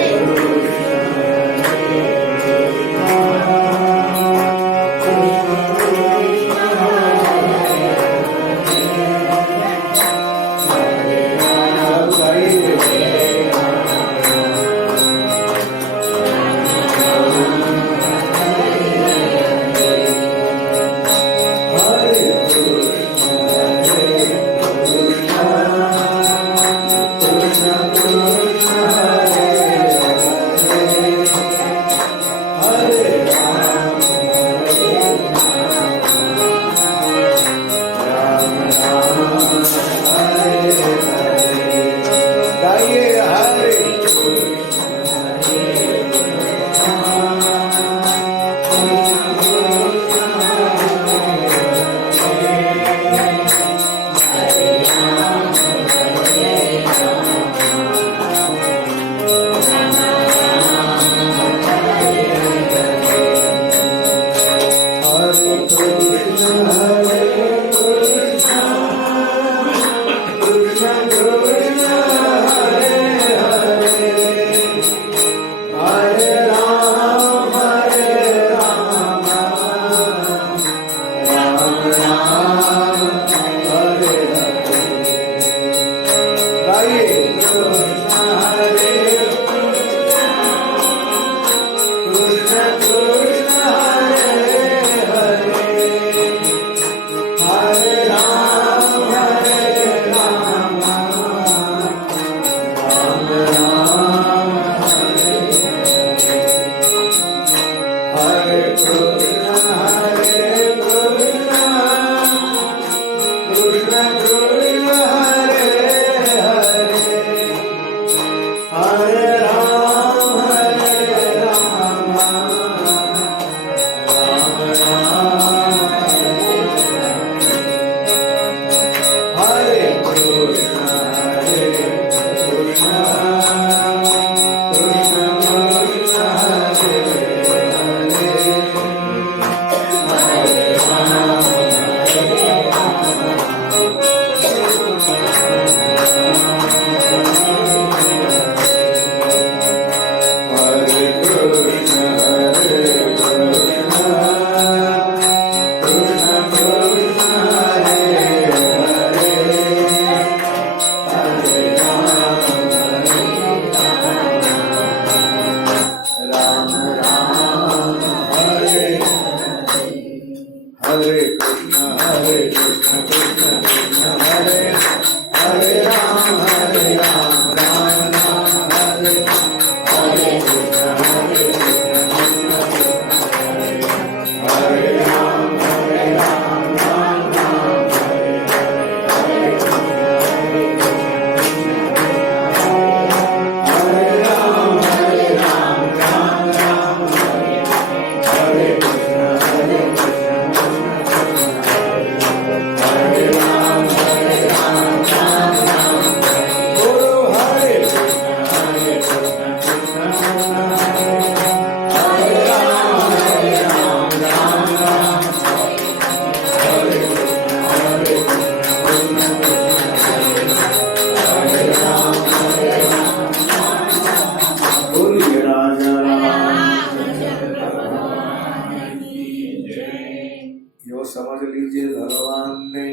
समझ लीजिए भगवान ने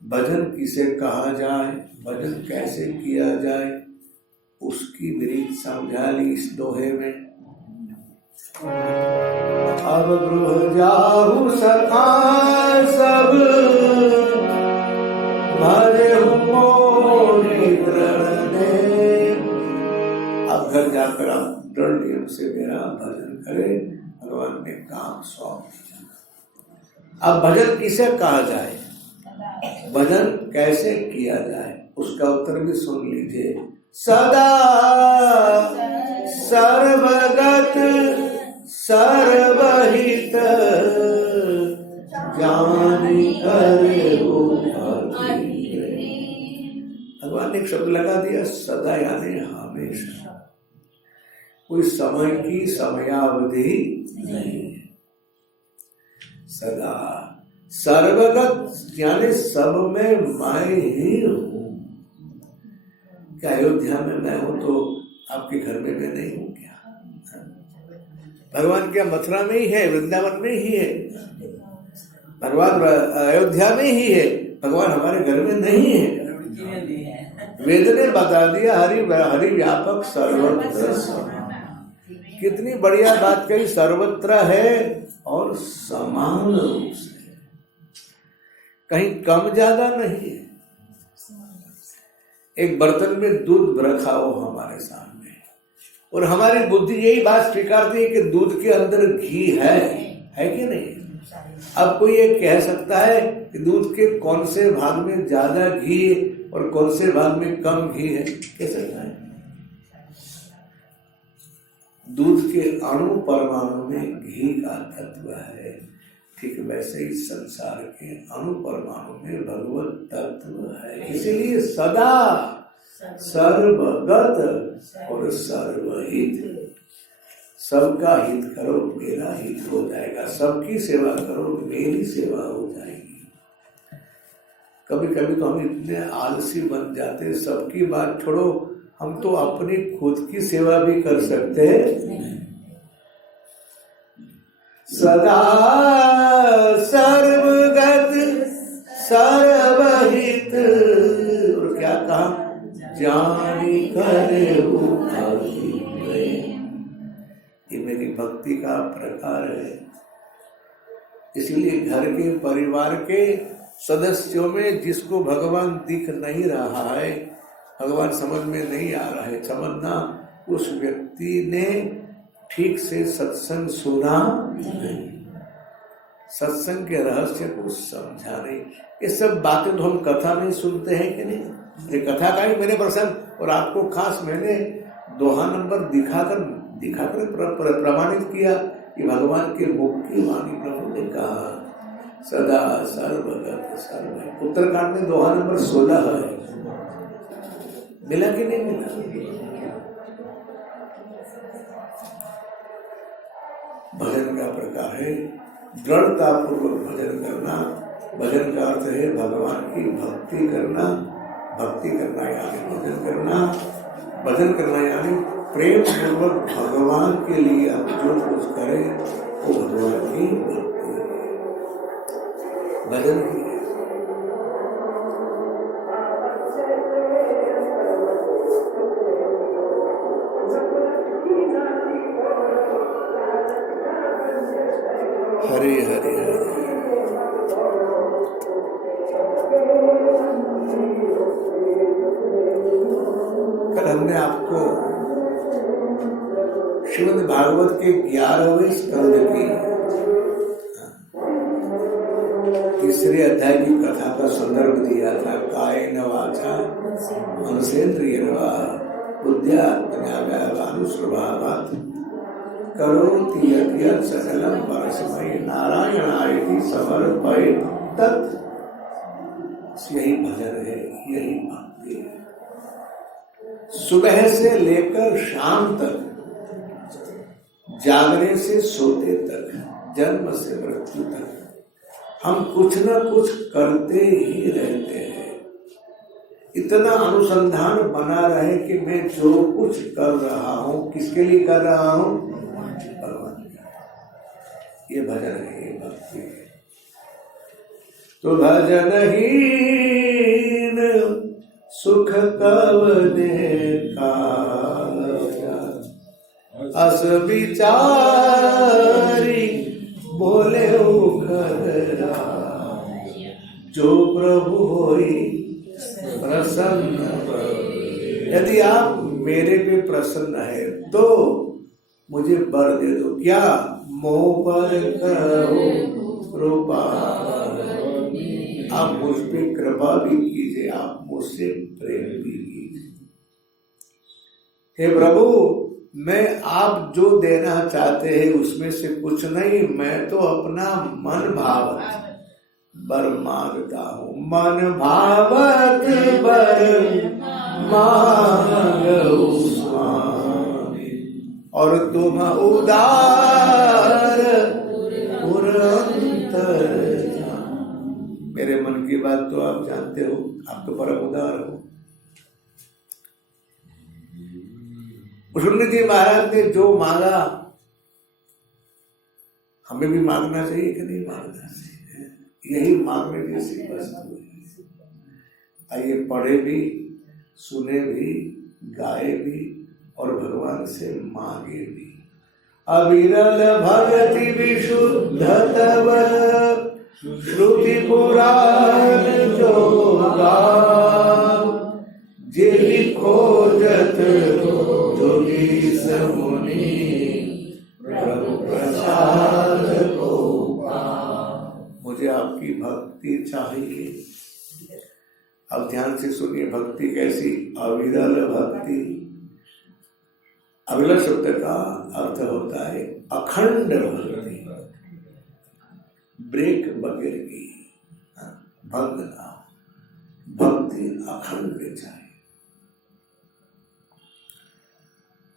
भजन किसे कहा जाए, भजन कैसे किया जाए, उसकी विरीत समझा ली इस दोहे में। अब गृह जाहु सखा सब भरे मोरी दृढ़ दे। अब घर जाकर आप दृढ़ नियम से मेरा भजन करें, भगवान ने काम सौंप दिया। अब भजन किसे कहा जाए, भजन कैसे किया जाए, उसका उत्तर भी सुन लीजिए। सदा सर्वगत सर्वहित जानि करेहु भक्ति। भगवान ने एक शब्द लगा दिया, सदा यानी हमेशा, कोई समय की समयावधि नहीं है। सदा सर्वगत यानी सब में मैं ही हूं। क्या अयोध्या में मैं हूं तो आपके घर में मैं नहीं हूं क्या? भगवान क्या मथुरा में ही है, वृंदावन में ही है, भगवान अयोध्या में ही है, भगवान हमारे घर में नहीं है। वेद ने बता दिया हरि हरि व्यापक सर्वत्र। कितनी बढ़िया बात कही, सर्वत्र है और समान रूप से, कहीं कम ज्यादा नहीं है। एक बर्तन में दूध रखा हो हमारे सामने, और हमारी बुद्धि यही बात स्वीकारती है कि दूध के अंदर घी है कि नहीं। अब कोई ये कह सकता है कि दूध के कौन से भाग में ज्यादा घी और कौन से भाग में कम घी है, कह सकता है? दूध के अणु परमाणु में घी का तत्व है, ठीक वैसे ही संसार के अणु परमाणु में भगवत तत्व है। इसीलिए सदा सर्वगत और सर्वहित, सबका हित करो मेरा हित हो जाएगा, सबकी सेवा करो मेरी सेवा हो जाएगी। कभी कभी तो हम इतने आलसी बन जाते हैं, सबकी बात छोड़ो, हम तो अपनी खुद की सेवा भी कर सकते हैं। सदा सर्वगत सर्वहित, और क्या कहा, जानी करे ये मेरी भक्ति का प्रकार है। इसलिए घर के परिवार के सदस्यों में जिसको भगवान दिख नहीं रहा है, भगवान समझ में नहीं आ रहा है, समझना उस व्यक्ति ने ठीक से सत्संग सुना नहीं, सत्संग के रहस्य को समझा नहीं। ये सब बातें तो हम कथा में सुनते हैं कि नहीं? ये कथा का ही मैंने प्रसंग और आपको खास मैंने दोहा नंबर दिखाकर प्रमाणित किया कि भगवान के मुख की वाणी प्रभु ने कहा सदा सर्वगत सर्व। उत्तरकांड में दोहा नंबर 16 है, मिला कि नहीं मिला? भजन का प्रकार है दृढ़ता पूर्वक भजन करना। भजन का अर्थ है भगवान की भक्ति करना, भक्ति करना यानी भजन करना, भजन करना यानी प्रेम पूर्वक भगवान के लिए आप जो कुछ करें वो भगवान की भक्ति भजन की। हरे हरे हरे। कल हमने आपको श्रीमद् भागवत के 11वें स्कंद की 3रे अध्याय की कथा का संदर्भ दिया था। कायेन वाचा मनसेन्द्रियेण वा बुद्ध्यात्मनानुस्वभावात् करोति यत् सकलं परस्मै नारायणाय समर्पयेत् तत्। यही भजन है, यही भक्ति है। सुबह से लेकर शाम तक, जागने से सोते तक, जन्म से मृत्यु तक हम कुछ न कुछ करते ही रहते हैं। इतना अनुसंधान बना रहे कि मैं जो कुछ कर रहा हूं किसके लिए कर रहा हूं? भगवान के। ये भजन है, ये भक्ति है। तो भजनहीन सुख कवने काया, अस विचारी बोले उखरा, जो प्रभु होई प्रसन्न। यदि आप मेरे पे प्रसन्न है तो मुझे वर दे दो। क्या? मोह पर करो कृपा, आप मुझ पे कृपा भी कीजिए, आप मुझसे प्रेम भी कीजिए। हे प्रभु, मैं आप जो देना चाहते हैं उसमें से कुछ नहीं, मैं तो अपना मन भावत बर मांगता हूँ। मन भावत बर मांगो स्वामी, और तुम उदार पुरंतर। मेरे मन की बात तो आप जानते हो, आप तो परम उदार हो। कुशल जी महाराज ने जो मांगा हमें भी मांगना चाहिए कि नहीं मांगना चाहिए? यही मांगने जैसी वस्तु है। आइए पढ़े भी, सुने भी, गाए भी और भगवान से मांगे भी। अविरल भगति विशुद्ध तव, श्रुति पुराण जो गाओ, जेहि खोजत जोगी योगीश मुनि प्रभु प्रसाद को मुझे आपकी भक्ति चाहिए। अब ध्यान से सुनिए, भक्ति कैसी? अविरल भक्ति। अविरल शब्द का अर्थ होता है अखंड भक्ति, ब्रेक बगैर की, भंग ना, भक्ति अखंड चाहिए।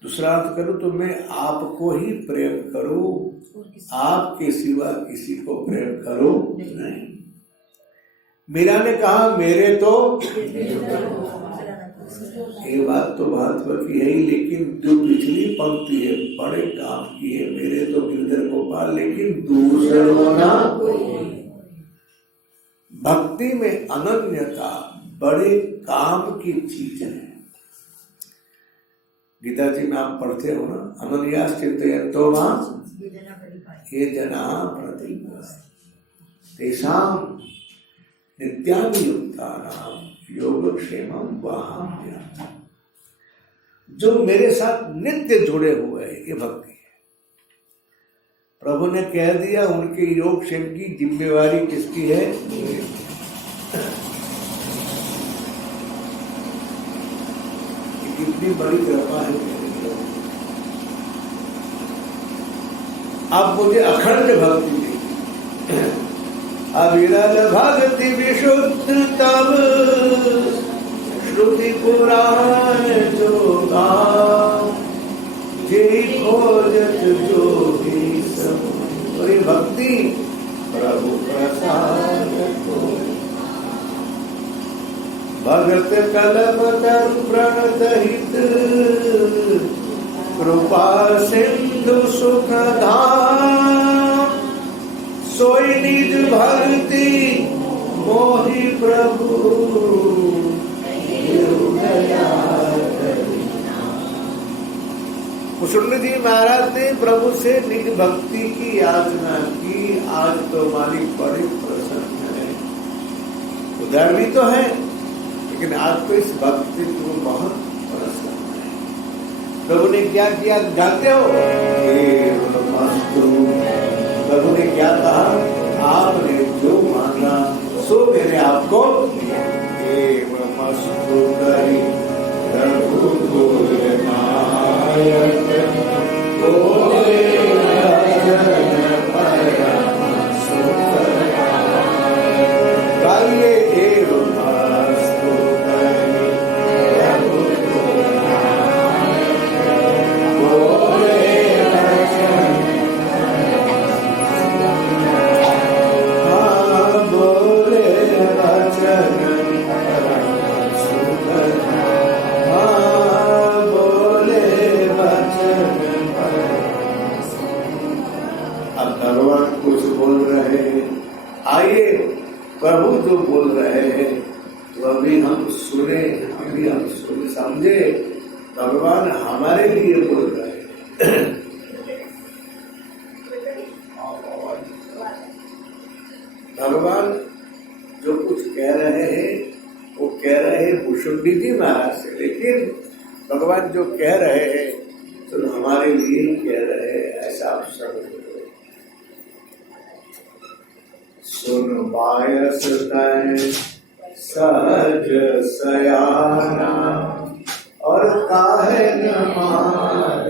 दूसरा अर्थ करो तो मैं आपको ही प्रेम करूं, आपके सिवा किसी को प्रेम करो नहीं। मीरा ने कहा मेरे तो, ये बात तो महत्व की है ही, लेकिन जो पिछली पंक्ति है बड़े काम की है, मेरे तो गिरधर गोपाल लेकिन दूसरों ना। भक्ति में अनन्यता बड़े काम की चीज है। गीता जी में आप पढ़ते हो ना, अनन्यास चिंतयन्तो मां ये जना तेषां नित्याभियुक्तानां योगक्षेमं वहाम्यहम्। जो मेरे साथ नित्य जुड़े हुए हैं, ये भक्ति है। प्रभु ने कह दिया उनके योगक्षेम की जिम्मेवारी किसकी है? कितनी बड़ी कृपा है। आप मुझे अखंड भक्ति दी। अविरल भक्ति विशुद्ध तब श्रुति पुराण जो गाओ, जे खोजत जोगी सब। और ये भक्ति प्रभु प्रसाद को भगत कलप तरु प्रणत हित, कृपा सिंधु सुख धाम। सोई निज भक्ति मोहि प्रभु, कुशुंड जी महाराज ने प्रभु से निज भक्ति की याचना की। आज तो मालिक बड़े प्रसन्न है, उधर भी तो है, लेकिन आज तो इस भक्ति को बहुत प्रसन्न है। प्रभु ने क्या किया? गाते हो प्रभु ने क्या कहा? आपने जो मांगा सो मैंने आपको मस्तु करी। प्रभु जो बोल रहे हैं तो अभी हम सुने, समझे। भगवान हमारे लिए बोल रहे हैं। भगवान जो कुछ कह रहे हैं वो कह रहे हैं भुषुंडी जी महाराज से, लेकिन भगवान जो कह रहे हैं तो हमारे लिए ही कह रहे हैं, ऐसा आप समझ। सुन बायस तय सहज सयाना और काहे न मान।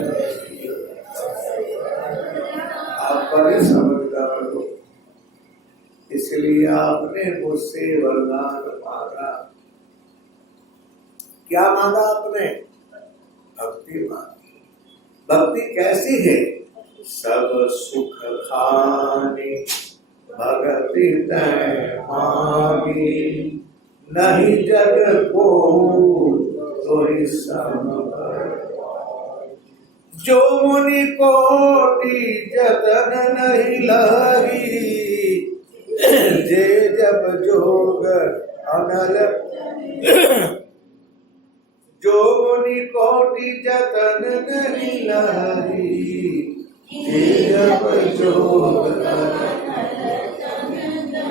आप बड़े समझदार हो, इसलिए आपने मुझसे वरदान मांगा। क्या मांगा आपने? भक्ति मांगी। भक्ति कैसी है? सब सुख खाने भगति तय मांगी, नहीं जग को तो जो मुनि कोटि जतन नहीं लगी, जे जब जोग अनल। जो मुनि कोटि जतन नहीं लगी, जे जब जोग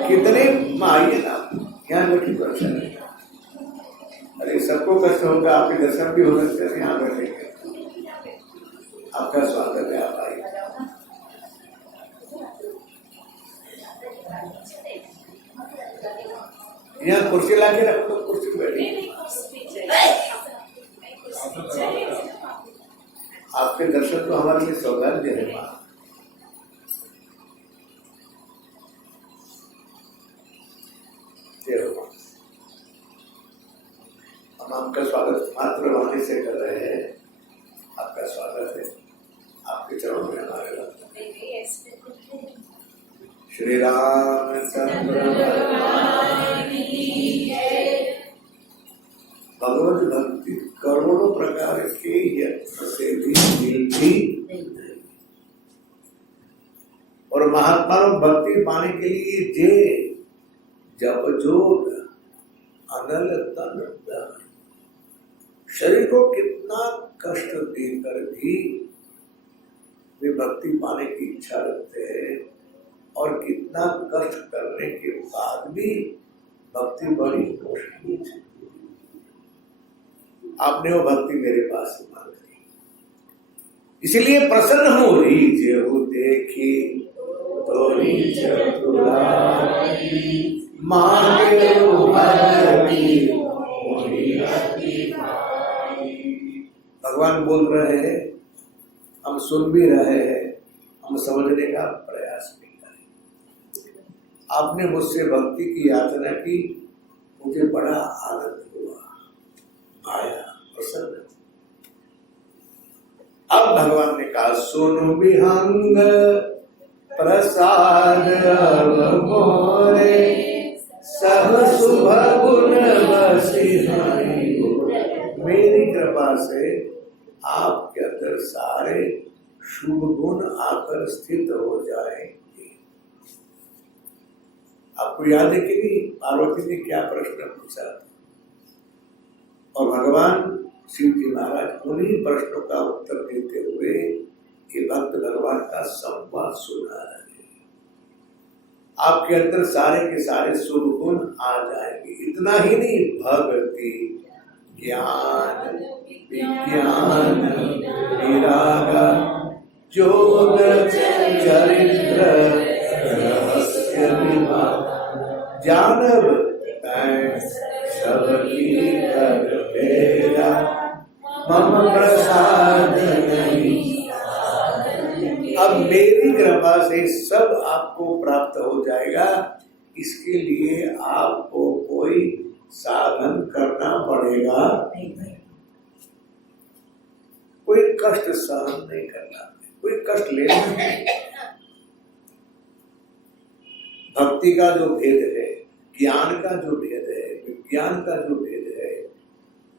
कितने आइए ना, ज्ञान रखी दर्शन। अरे सबको कष्ट होगा, आपके दर्शन भी हो सकते हैं, यहाँ बैठेंगे। आपका स्वागत है, आप आइए। यहाँ कुर्सी ला के रख दो, कुर्सी पे बैठिए। आपके दर्शन तो हमारे लिए सौभाग्य है माँ। हम आपका स्वागत मात्र वाणी से कर रहे हैं। आपका स्वागत है, आपके चरणों में हमारे श्री रामचंद्र भगवत भक्ति करोड़ों प्रकार के यत्न से भी मिलती नहीं। और महात्मा लोग भक्ति पाने के लिए जे जप जोग अनल तन धन, शरीर को कितना कष्ट देकर भी वे भक्ति पाने की इच्छा रखते हैं, और कितना कष्ट करने के बाद भी भक्ति बड़ी मुश्किल है। आपने वो भक्ति मेरे पास से मांग ली, इसलिए प्रसन्न हो रही जो देखी तोरी चतुराई मांगे भगवान बोल रहे हैं, हम सुन भी रहे हैं, हम समझने का प्रयास भी कर रहे। आपने मुझसे भक्ति की याचना की, मुझे बड़ा आनंद हुआ, आया, प्रसन्न। अब भगवान ने कहा सुनो विहंग प्रसाद अब मोरे, सब शुभ गुण बसिहारी। मेरी कृपा से आपके अंदर सारे शुभ गुण आकर स्थित हो जाएंगे। आपको याद है कि नहीं पार्वती ने क्या प्रश्न पूछा, और भगवान शिव जी महाराज उन्हीं प्रश्नों का उत्तर देते हुए ये भक्त भगवान का संवाद सुना रहे। आपके अंदर सारे के सारे शुभ गुण आ जाएंगे। इतना ही नहीं, भक्ति ज्ञान विज्ञान विराग जोग चरित्र रहस्य विभाग, जानब सबकी कर तेरा मम प्रसाद नहीं। अब मेरी कृपा से सब आपको प्राप्त हो जाएगा, इसके लिए आपको कोई साधन करना पड़ेगा नहीं, कोई कष्ट सहन नहीं करना, कोई कष्ट लेना नहीं। भक्ति का जो भेद है, ज्ञान का जो भेद है, विज्ञान का जो भेद है,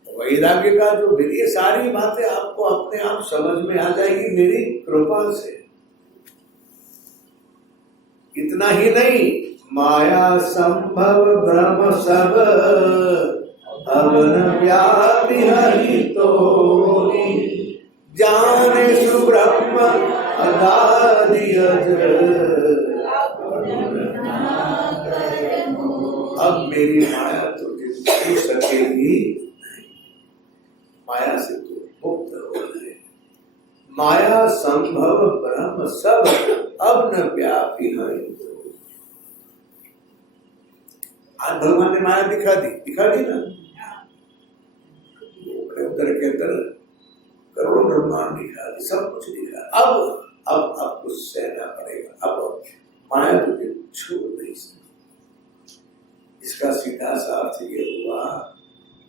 वैराग्य का जो भेद, ये सारी बातें आपको अपने आप समझ में आ जाएगी मेरी कृपा से। इतना ही नहीं, माया संभव ब्रह्म सब अवन व्यापी हरि तोरी, जाने सुब्रह्म अगाधि अजर। अब मेरी माया तुझे छू सकेगी नहीं, माया से तू मुक्त हो गए। माया संभव ब्रह्म सब अब न व्यापी है। आज भगवान ने माया दिखा दी ना, अंदर के अंदर करोड़ों ब्रह्मांड दिखा दी, सब कुछ दिखा। अब कुछ सहना पड़ेगा, अब माया तुझे छू नहीं सकती। इसका सीधा सा अर्थ ये हुआ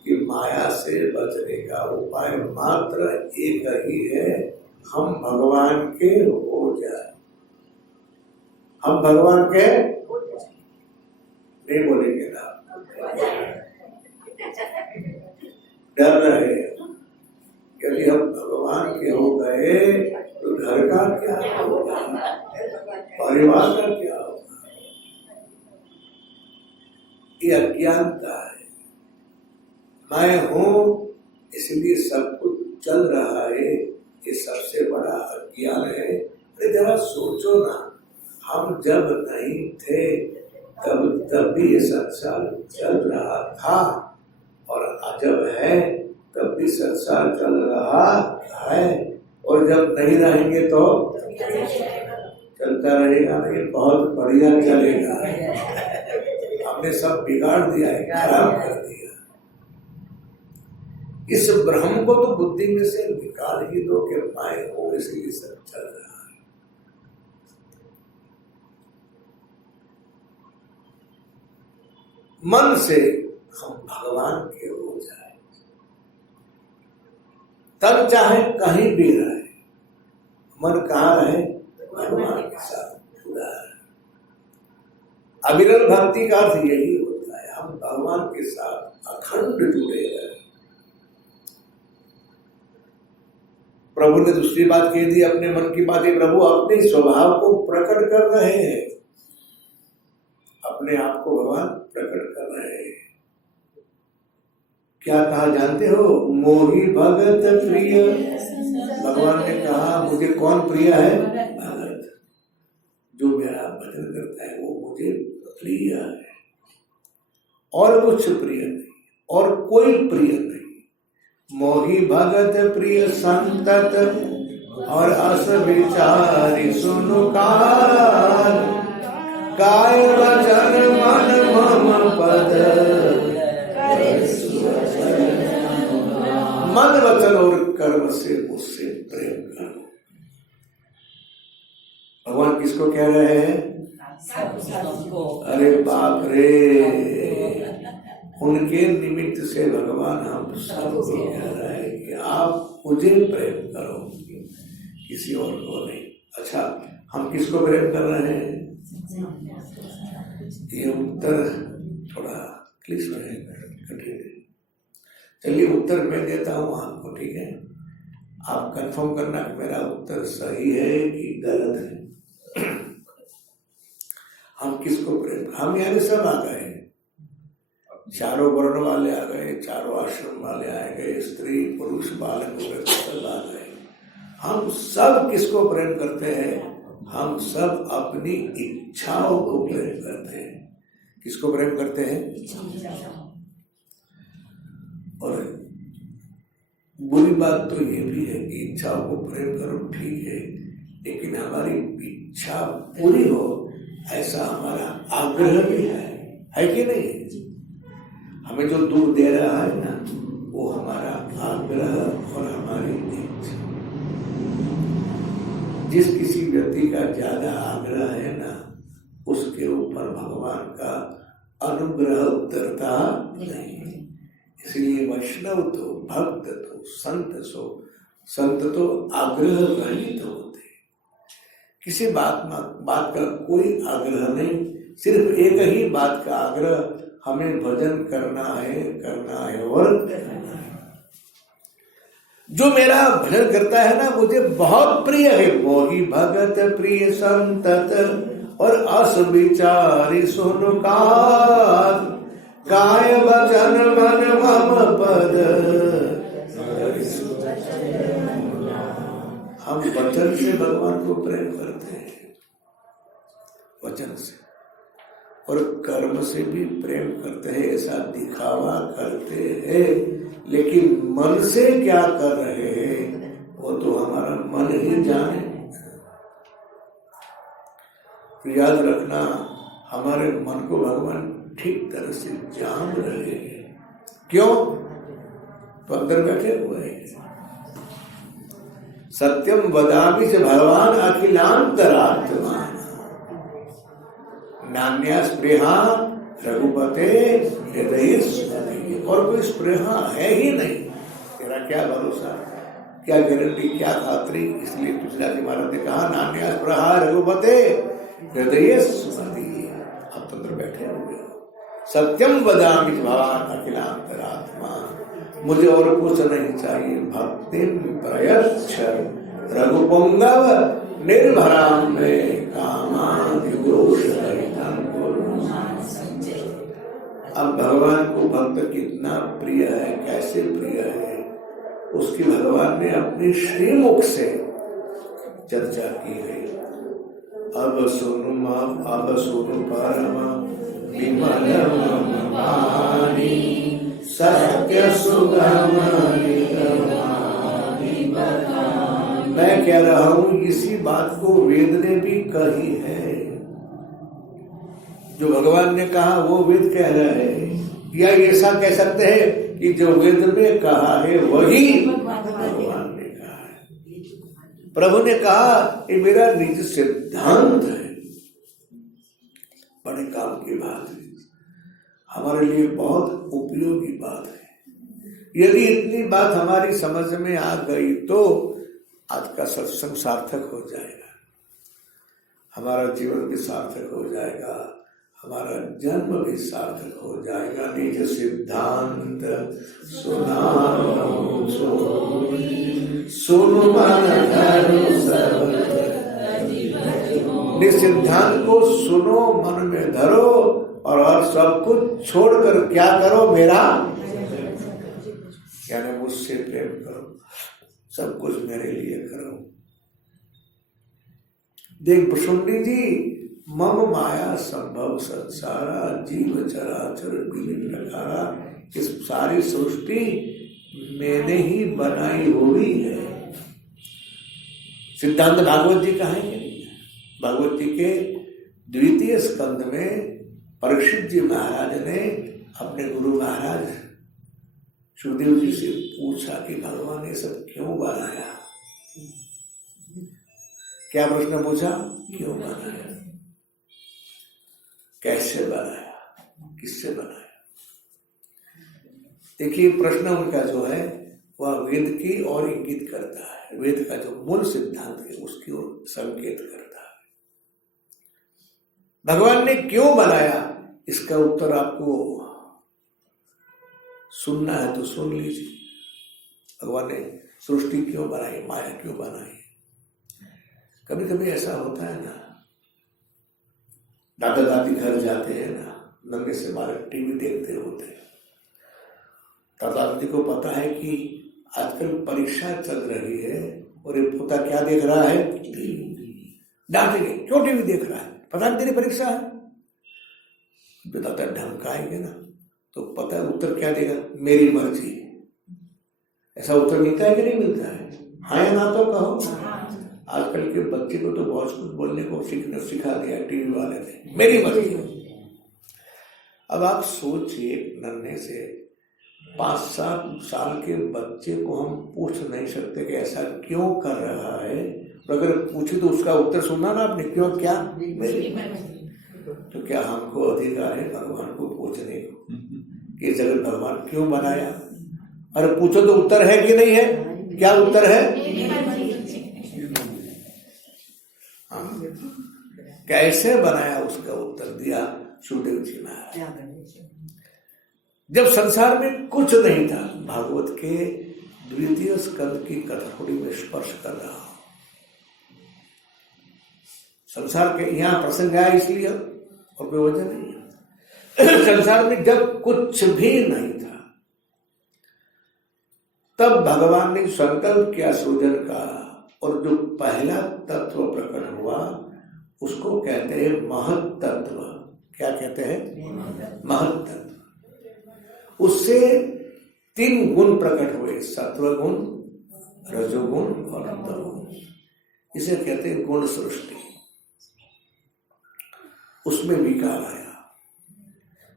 कि माया से बचने का उपाय मात्र एक ही है, हम भगवान के हो जाए। हम भगवान के नहीं बोलेंगे ना, डर रहे, यदि हम भगवान के हो गए तो घर का क्या होगा, परिवार का क्या होगा। ये अज्ञानता है। मैं हूं इसलिए सब कुछ चल रहा है, ये सबसे बड़ा अज्ञान है। अरे जरा सोचो ना, हम जब नहीं थे तब भी ये संसार चल रहा था, और जब है तब भी संसार चल रहा है, और जब नहीं रहेंगे तो चलता रहेगा, नहीं बहुत बढ़िया चलेगा। हमने सब बिगाड़ दिया है, खराब कर दिया। इस भ्रम को तो बुद्धि में से निकाल ही दो कि माए हो, इसलिए सब चल रहा है। मन से हम भगवान के हो जाए, तब चाहे कहीं भी रहे, मन कहाँ रहे? भगवान के साथ जुड़ा है। अविरल भक्ति का अर्थ यही होता है, हम भगवान के साथ अखंड जुड़े रहे। प्रभु ने दूसरी बात कह दी, अपने मन की बातें प्रभु अपने स्वभाव को प्रकट कर रहे हैं, अपने आप को भगवान प्रकट कर रहे हैं। क्या कहा जानते हो? मोही भगत प्रिय। भगवान ने कहा मुझे कौन प्रिय है? भगत, जो मेरा भजन करता है वो मुझे प्रिय है, और कुछ प्रिय नहीं, और कोई प्रिय नहीं। मोही भगत प्रिय संतत, और अस विचारी सुनु काल, काय वचन मन मम पद, मन वचन और कर्म से मुझसे प्रेम करो। भगवान किसको कह रहे हैं? अरे बाप रे, उनके निमित्त से भगवान हम सबको कह रहे हैं कि आप मुझे प्रेम करो, किसी और को नहीं। अच्छा, हम किसको प्रेम कर रहे हैं? ये उत्तर थोड़ा क्लिष्ट है, कठिन है। चलिए उत्तर मैं देता हूं आपको, ठीक है? आप कंफर्म करना कि मेरा उत्तर सही है कि गलत है। हम किसको प्रेम? हम यहाँ सब आ गए, चारों वर्ण वाले आ गए, चारों आश्रम वाले आ गए, स्त्री पुरुष बालक सब आ गए। हम सब किसको प्रेम करते हैं? हम सब अपनी इच्छाओं को प्रेम करते हैं। किसको प्रेम करते हैं? और बुरी बात तो ये भी है कि इच्छाओं को प्रेम करो, ठीक है, लेकिन हमारी इच्छा पूरी हो ऐसा हमारा आग्रह भी है कि नहीं? हमें जो दुख दे रहा है ना, वो हमारा आग्रह और हमारी इच्छा। जिस किसी व्यक्ति का ज्यादा आग्रह है ना, उसके ऊपर भगवान का अनुग्रह उतरता नहीं। इसलिए वैष्णव तो, भक्त तो, संत तो आग्रह रहित होते, किसी बात का कोई आग्रह नहीं, सिर्फ एक ही बात का आग्रह, हमें भजन करना है और करना है। जो मेरा भजन करता है ना, मुझे बहुत प्रिय है। मोही भगत प्रिय संतत, और अस विचारी सुनु काल, काय वचन मन मम पद। हम वचन से भगवान को प्रेम करते हैं, वचन से, और कर्म से भी प्रेम करते हैं, ऐसा दिखावा करते हैं, लेकिन मन से क्या कर रहे हैं वो तो हमारा मन ही जाने। तो याद रखना, हमारे मन को भगवान ठीक तरह से जान रहे हैं। क्यों? तो अंदर बैठे हुए हैं। सत्यम वदामि च भगवान अखिलांतरात्मा, नान्या स्पृहा रघुपते हृदय स्मृति। और कोई स्पृहा है ही नहीं। तेरा क्या भरोसा, क्या गारंटी, क्या खातरी? इसलिए तुलसीदास जी महाराज ने कहा, नान्या स्पृहा रघुपते हृदय स्मृति। आप तो अंदर बैठे हुए हो। सत्यम वदामि भगवान अखिलांतरात्मा, मुझे और कुछ नहीं चाहिए। भक्ति प्रयच्छ रघुपुंगव निर्भराम में कामादिदोष रहितं कुरु। अब भगवान को भक्त कितना प्रिय है, कैसे प्रिय है, उसकी भगवान ने अपने श्रीमुख से चर्चा की है। अब सुनु परम विमल वाणी, सत्य सुगम मैं कह रहा हूं इसी बात को वेद ने भी कही है। जो भगवान ने कहा वो वेद कह रहा है, या ऐसा कह सकते हैं कि जो वेद में कहा है वही भगवान ने कहा है। प्रभु ने कहा ये मेरा निज सिद्धांत है। बड़े काम की बात है, हमारे लिए बहुत उपयोगी बात है। यदि इतनी बात हमारी समझ में आ गई तो आज का सत्संग सार्थक हो जाएगा, हमारा जीवन भी सार्थक हो जाएगा, हमारा जन्म भी सार्थक हो जाएगा। निज सिद्धांत सुनो मन धरो सब, निज सिद्धांत को सुनो मन में धरो और सब कुछ छोड़कर क्या करो, मेरा यानी मुझसे प्रेम करो, सब कुछ मेरे लिए करो। देख प्रसुंडी जी, मम माया संभव संसारा जीव चराचर विलीन नकारा, इस सारी सृष्टि मैंने ही बनाई हुई है। सिद्धांत भागवत जी कहेंगे, भागवत जी के द्वितीय स्कंद में परीक्षित जी महाराज ने अपने गुरु महाराज सुखदेव जी से पूछा कि भगवान ने सब क्यों बनाया। क्या प्रश्न पूछा? क्यों बनाया, कैसे बनाया, किससे बनाया। देखिए प्रश्न उनका जो है वह वेद की ओर इंगित करता है, वेद का जो मूल सिद्धांत है उसकी ओर संकेत करता है। भगवान ने क्यों बनाया, इसका उत्तर आपको सुनना है तो सुन लीजिए। भगवान ने सृष्टि क्यों बनाई, माया क्यों बनाई। कभी कभी ऐसा होता है ना, दादा दादी घर जाते हैं ना, नंगे से बालक टीवी देखते होते हैं। दादा दादी को पता है कि आजकल परीक्षा चल रही है और ये पोता क्या देख रहा है, डांटेंगे, क्यों टीवी देख रहा है, पता नहीं तेरी परीक्षा है। जो दादा ढंकाएंगे ना तो पता है उत्तर क्या देगा, मेरी मर्जी। ऐसा उत्तर मिलता है कि नहीं मिलता है? हाँ या ना तो कहो। आजकल के बच्चे को तो बहुत कुछ बोलने को सिखा दिया टीवी वाले ने, मेरी मर्जी। अब आप सोचिए, नन्हे से 5-7 साल के बच्चे को हम पूछ नहीं सकते कि ऐसा क्यों कर रहा है, और अगर पूछे तो उसका उत्तर सुनना ना आपने, क्यों, क्या, मेरी मर्जी। तो क्या हमको अधिकार है भगवान को पूछने को कि जगत भगवान क्यों बनाया? अरे पूछो तो उत्तर है कि नहीं है, क्या उत्तर है? कैसे बनाया उसका उत्तर दिया सुखदेव जी महाराज। जब संसार में कुछ नहीं था, भागवत के द्वितीय स्कंद की कथावली में स्पर्श कर रहा हूं। संसार के यहां प्रसंग आया इसलिए और कोई वजह नहीं है। संसार में जब कुछ भी नहीं था तब भगवान ने संकल्प किया सृजन का, और जो पहला तत्व प्रकट हुआ उसको कहते हैं महत तत्व। क्या कहते हैं? महत तत्व। उससे 3 गुण प्रकट हुए, सत्व गुण, रजोगुण और तमोगुण। इसे कहते हैं गुण सृष्टि। उसमें विकार आया।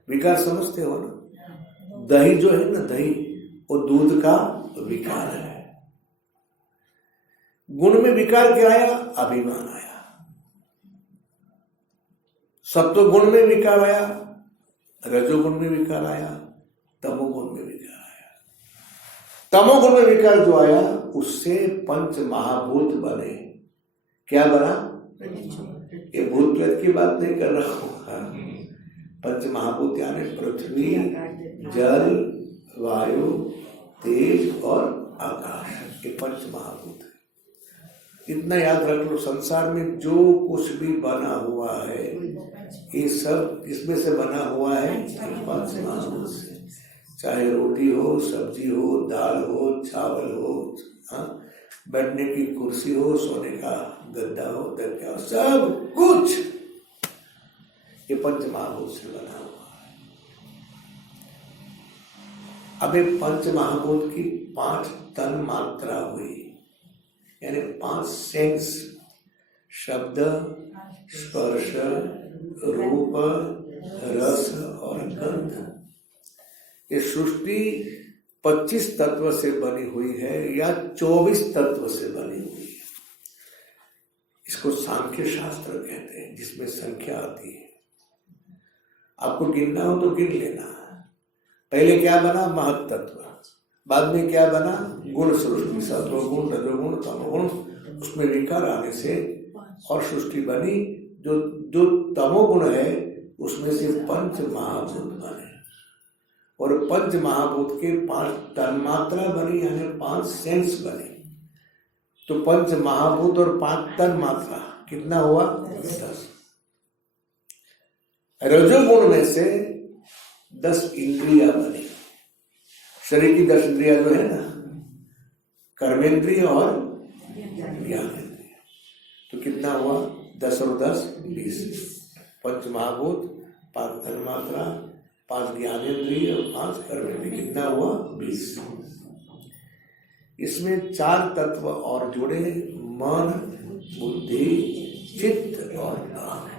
विकार समझते हो ना, दही जो है ना, दही वो दूध का विकार है। गुण में विकार क्या आया? अभिमान आया। सत्व गुण में विकार आया, रजोगुण में विकार आया, तमोगुण में विकार आया। तमोगुण में विकार जो आया उससे 5 महाभूत बने। क्या बना? ये भूत प्रेत की बात नहीं कर रहा हूं। 5 महाभूत यानी पृथ्वी, जल, वायु, तेज और आकाश, ये 5 महाभूत है। इतना याद रख लो, संसार में जो कुछ भी बना हुआ है ये सब इसमें से बना हुआ है 5 महाभूत से। चाहे रोटी हो, सब्जी हो, दाल हो, चावल हो, बैठने की कुर्सी हो, सोने का गद्दा हो, तकिया हो, सब कुछ ये 5 महाभूत से बना हुआ है। अब ये 5 महाभूत की 5 तन मात्रा हुई, यानी 5 सेंस, शब्द, स्पर्श, रूप, रस और गंध। ये सृष्टि 25 तत्व से बनी हुई है या 24 तत्व से बनी हुई है। इसको सांख्य शास्त्र कहते हैं, जिसमें संख्या आती है। आपको गिनना हो तो गिन लेना। पहले क्या बना? महत तत्व। बाद में क्या बना? गुण सृष्टि, सत्वगुण, रजोगुण, तमोगुण। उसमें विकार आने से और सृष्टि बनी। जो तमोगुण है उसमें से 5 महाभूत बने और 5 महाभूत के 5 तन्मात्रा बनी, यानी 5 सेंस बने। तो 5 महाभूत और 5 तन्मात्रा कितना हुआ? 10। रजोगुण में से 10 इंद्रिया बनी। शरीर की 10 इंद्रिया जो है ना, कर्मेंद्रिय और ज्ञानेंद्रिय। तो कितना हुआ? 10 और 10 20। 5 महाभूत, 5 तन्मात्रा, 5 ज्ञानेंद्रिय और 5 कर्मेंद्रिय, कितना हुआ? 20। इसमें 4 तत्व और जुड़े, मन, बुद्धि, चित्त और अहंकार।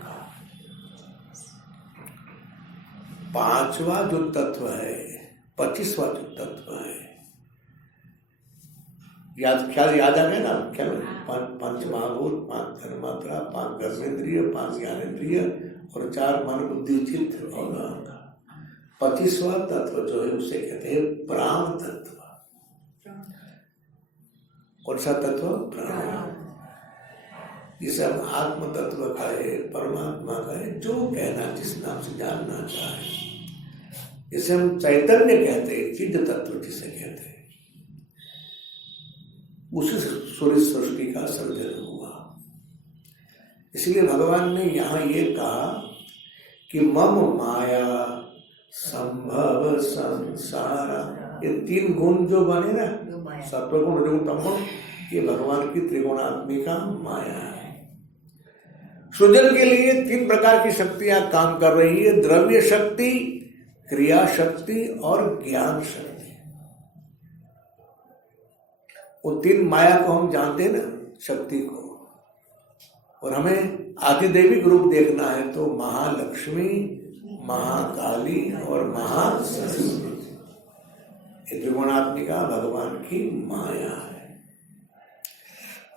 5वां जो तत्व है, 25वां जो तत्व है, ख्याल याद आ गया ना? क्या? 5 महाभूत, 5 तन्मात्रा, 5 कर्मेंद्रिय, 5 ज्ञानेंद्रिय और 4 मन, बुद्धि, चित्त और अहंकार। 25वां तत्व जो है उसे कहते हैं प्राण तत्व। कौन सा तत्व? प्राण। जिसे हम आत्म तत्व कहे, परमात्मा कहे, जो कहना जिस नाम से जानना चाहे। इसे हम चैतन्य कहते हैं, चिद तत्व जिसे कहते हैं। उसी सूर्य सृष्टि का सर्जन हुआ। इसलिए भगवान ने यहाँ ये कहा कि मम माया संभव संसारा। ये 3 गुण जो बने ना, सत्वगुण, रजोगुण, तमोगुण, ये भगवान की त्रिगुणात्मिका माया है। सृजन के लिए 3 प्रकार की शक्तियां काम कर रही है: द्रव्य शक्ति, क्रिया शक्ति और ज्ञान शक्ति। वो 3 माया को हम जानते हैं ना, शक्ति को। और हमें आदिदेविक रूप देखना है तो महालक्ष्मी, महाकाली और महासरस्वती। ये त्रिगुणात्मिका भगवान की माया है।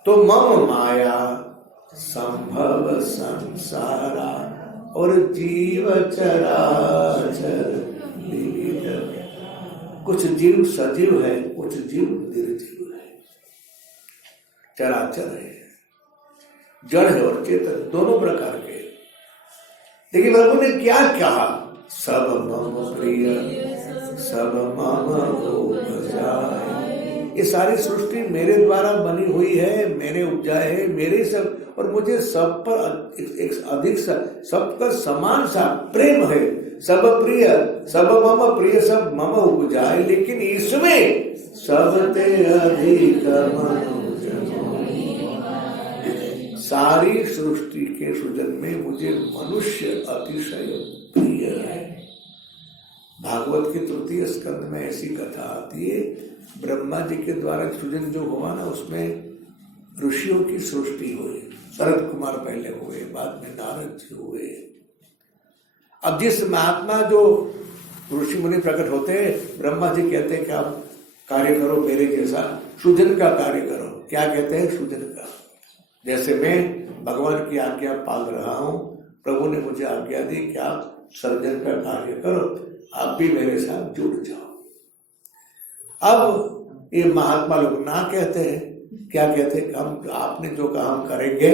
तो मम माया संभव संसारा और जीव चराचर विविध। कुछ जीव सजीव है, कुछ जीव निर्जीव है, चराचर है, जड़ है और चेतन, दोनों प्रकार के। देखिए प्रभु ने क्या कहा? सब मम प्रिय सब मम उपजाए। ये सारी सृष्टि मेरे द्वारा बनी हुई है, मैंने उपजाए है, मेरे सब, और मुझे सब पर एक अधिक सबका समान सा प्रेम है। सब प्रिय सब मम प्रिय सब मम उपजाए, लेकिन इसमें सबते अधिक सारी सृष्टि के सृजन में मुझे मनुष्य अतिशय प्रिय है। भागवत के 3 स्कंद में ऐसी कथा आती है, ब्रह्मा जी के द्वारा सृजन जो हुआ ना, उसमें ऋषियों की सृष्टि हुई। शरद कुमार पहले हुए, बाद में नारद जी हुए। अब जिस महात्मा जो ऋषि मुनि प्रकट होते हैं, ब्रह्मा जी कहते हैं कि आप कार्य करो मेरे जैसा, सृजन का कार्य करो। क्या कहते हैं? सृजन का। जैसे मैं भगवान की आज्ञा पाल रहा हूं, प्रभु ने मुझे आज्ञा दी कि आप सर्जन का कार्य करो, आप भी मेरे साथ जुड़ जाओ। अब ये महात्मा लोग ना कहते हैं, क्या कहते हैं? हम आपने जो कहा हम करेंगे।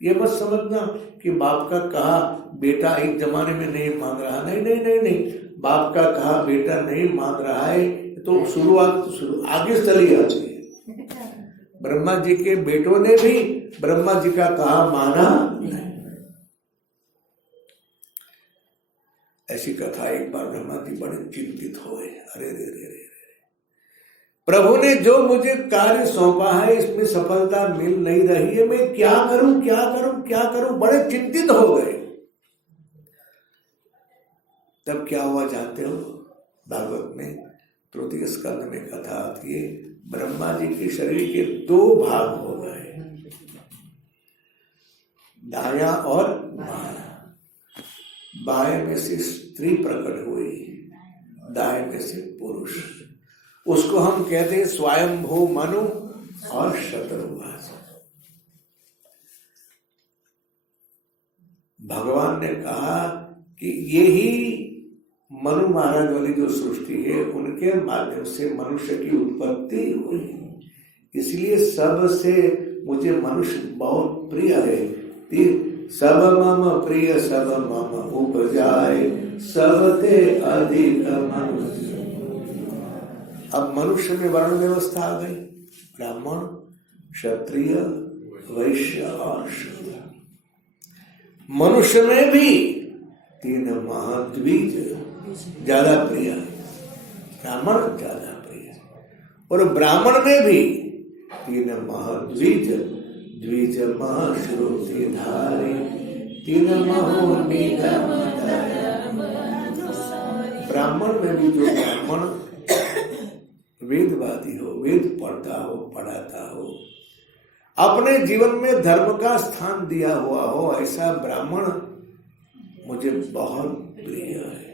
ये मत समझना कि बाप का कहा बेटा एक जमाने में नहीं मान रहा। नहीं नहीं नहीं नहीं, बाप का कहा बेटा नहीं मान रहा है तो शुरुआत आगे चली जाती है। ब्रह्मा जी के बेटों ने भी ब्रह्मा जी का कहा माना नहीं। ऐसी कथा एक बार ब्रह्मा जी बड़े चिंतित हुए। अरे रे रे रे, प्रभु ने जो मुझे कार्य सौंपा है इसमें सफलता मिल नहीं रही है, मैं क्या करूं क्या करूं क्या करूं, बड़े चिंतित हो गए। तब क्या हुआ जानते हो? भागवत में 3 स्कंद में कथा आती है, ब्रह्मा जी के शरीर के दो भाग हो गए, दाया और बाया। बाएं में से स्त्री प्रकट हुई, दाएं में से पुरुष। उसको हम कहते हैं स्वयंभू मनु और शत्रुघ्न। भगवान ने कहा कि यही मनु महाराज वाली जो सृष्टि है उनके माध्यम से मनुष्य की उत्पत्ति हुई, इसलिए सबसे मुझे मनुष्य बहुत प्रिय है। सब मम प्रिय सब मम उपजाए, सबते अधिक मनुष्य। अब मनुष्य में वर्ण व्यवस्था आ गई, ब्राह्मण, क्षत्रिय, वैश्य और शूद्र। मनुष्य में भी 3 महाद्विज ज्यादा प्रिय, ब्राह्मण ज्यादा प्रिय, और ब्राह्मण में भी 3 महाद्विज, द्विज महाश्रुति धारी, 3 महो निगम धर्म। ब्राह्मण में भी जो ब्राह्मण वेदवादी हो, वेद पढ़ता हो, पढ़ाता हो, अपने जीवन में धर्म का स्थान दिया हुआ हो, ऐसा ब्राह्मण मुझे बहुत प्रिय है।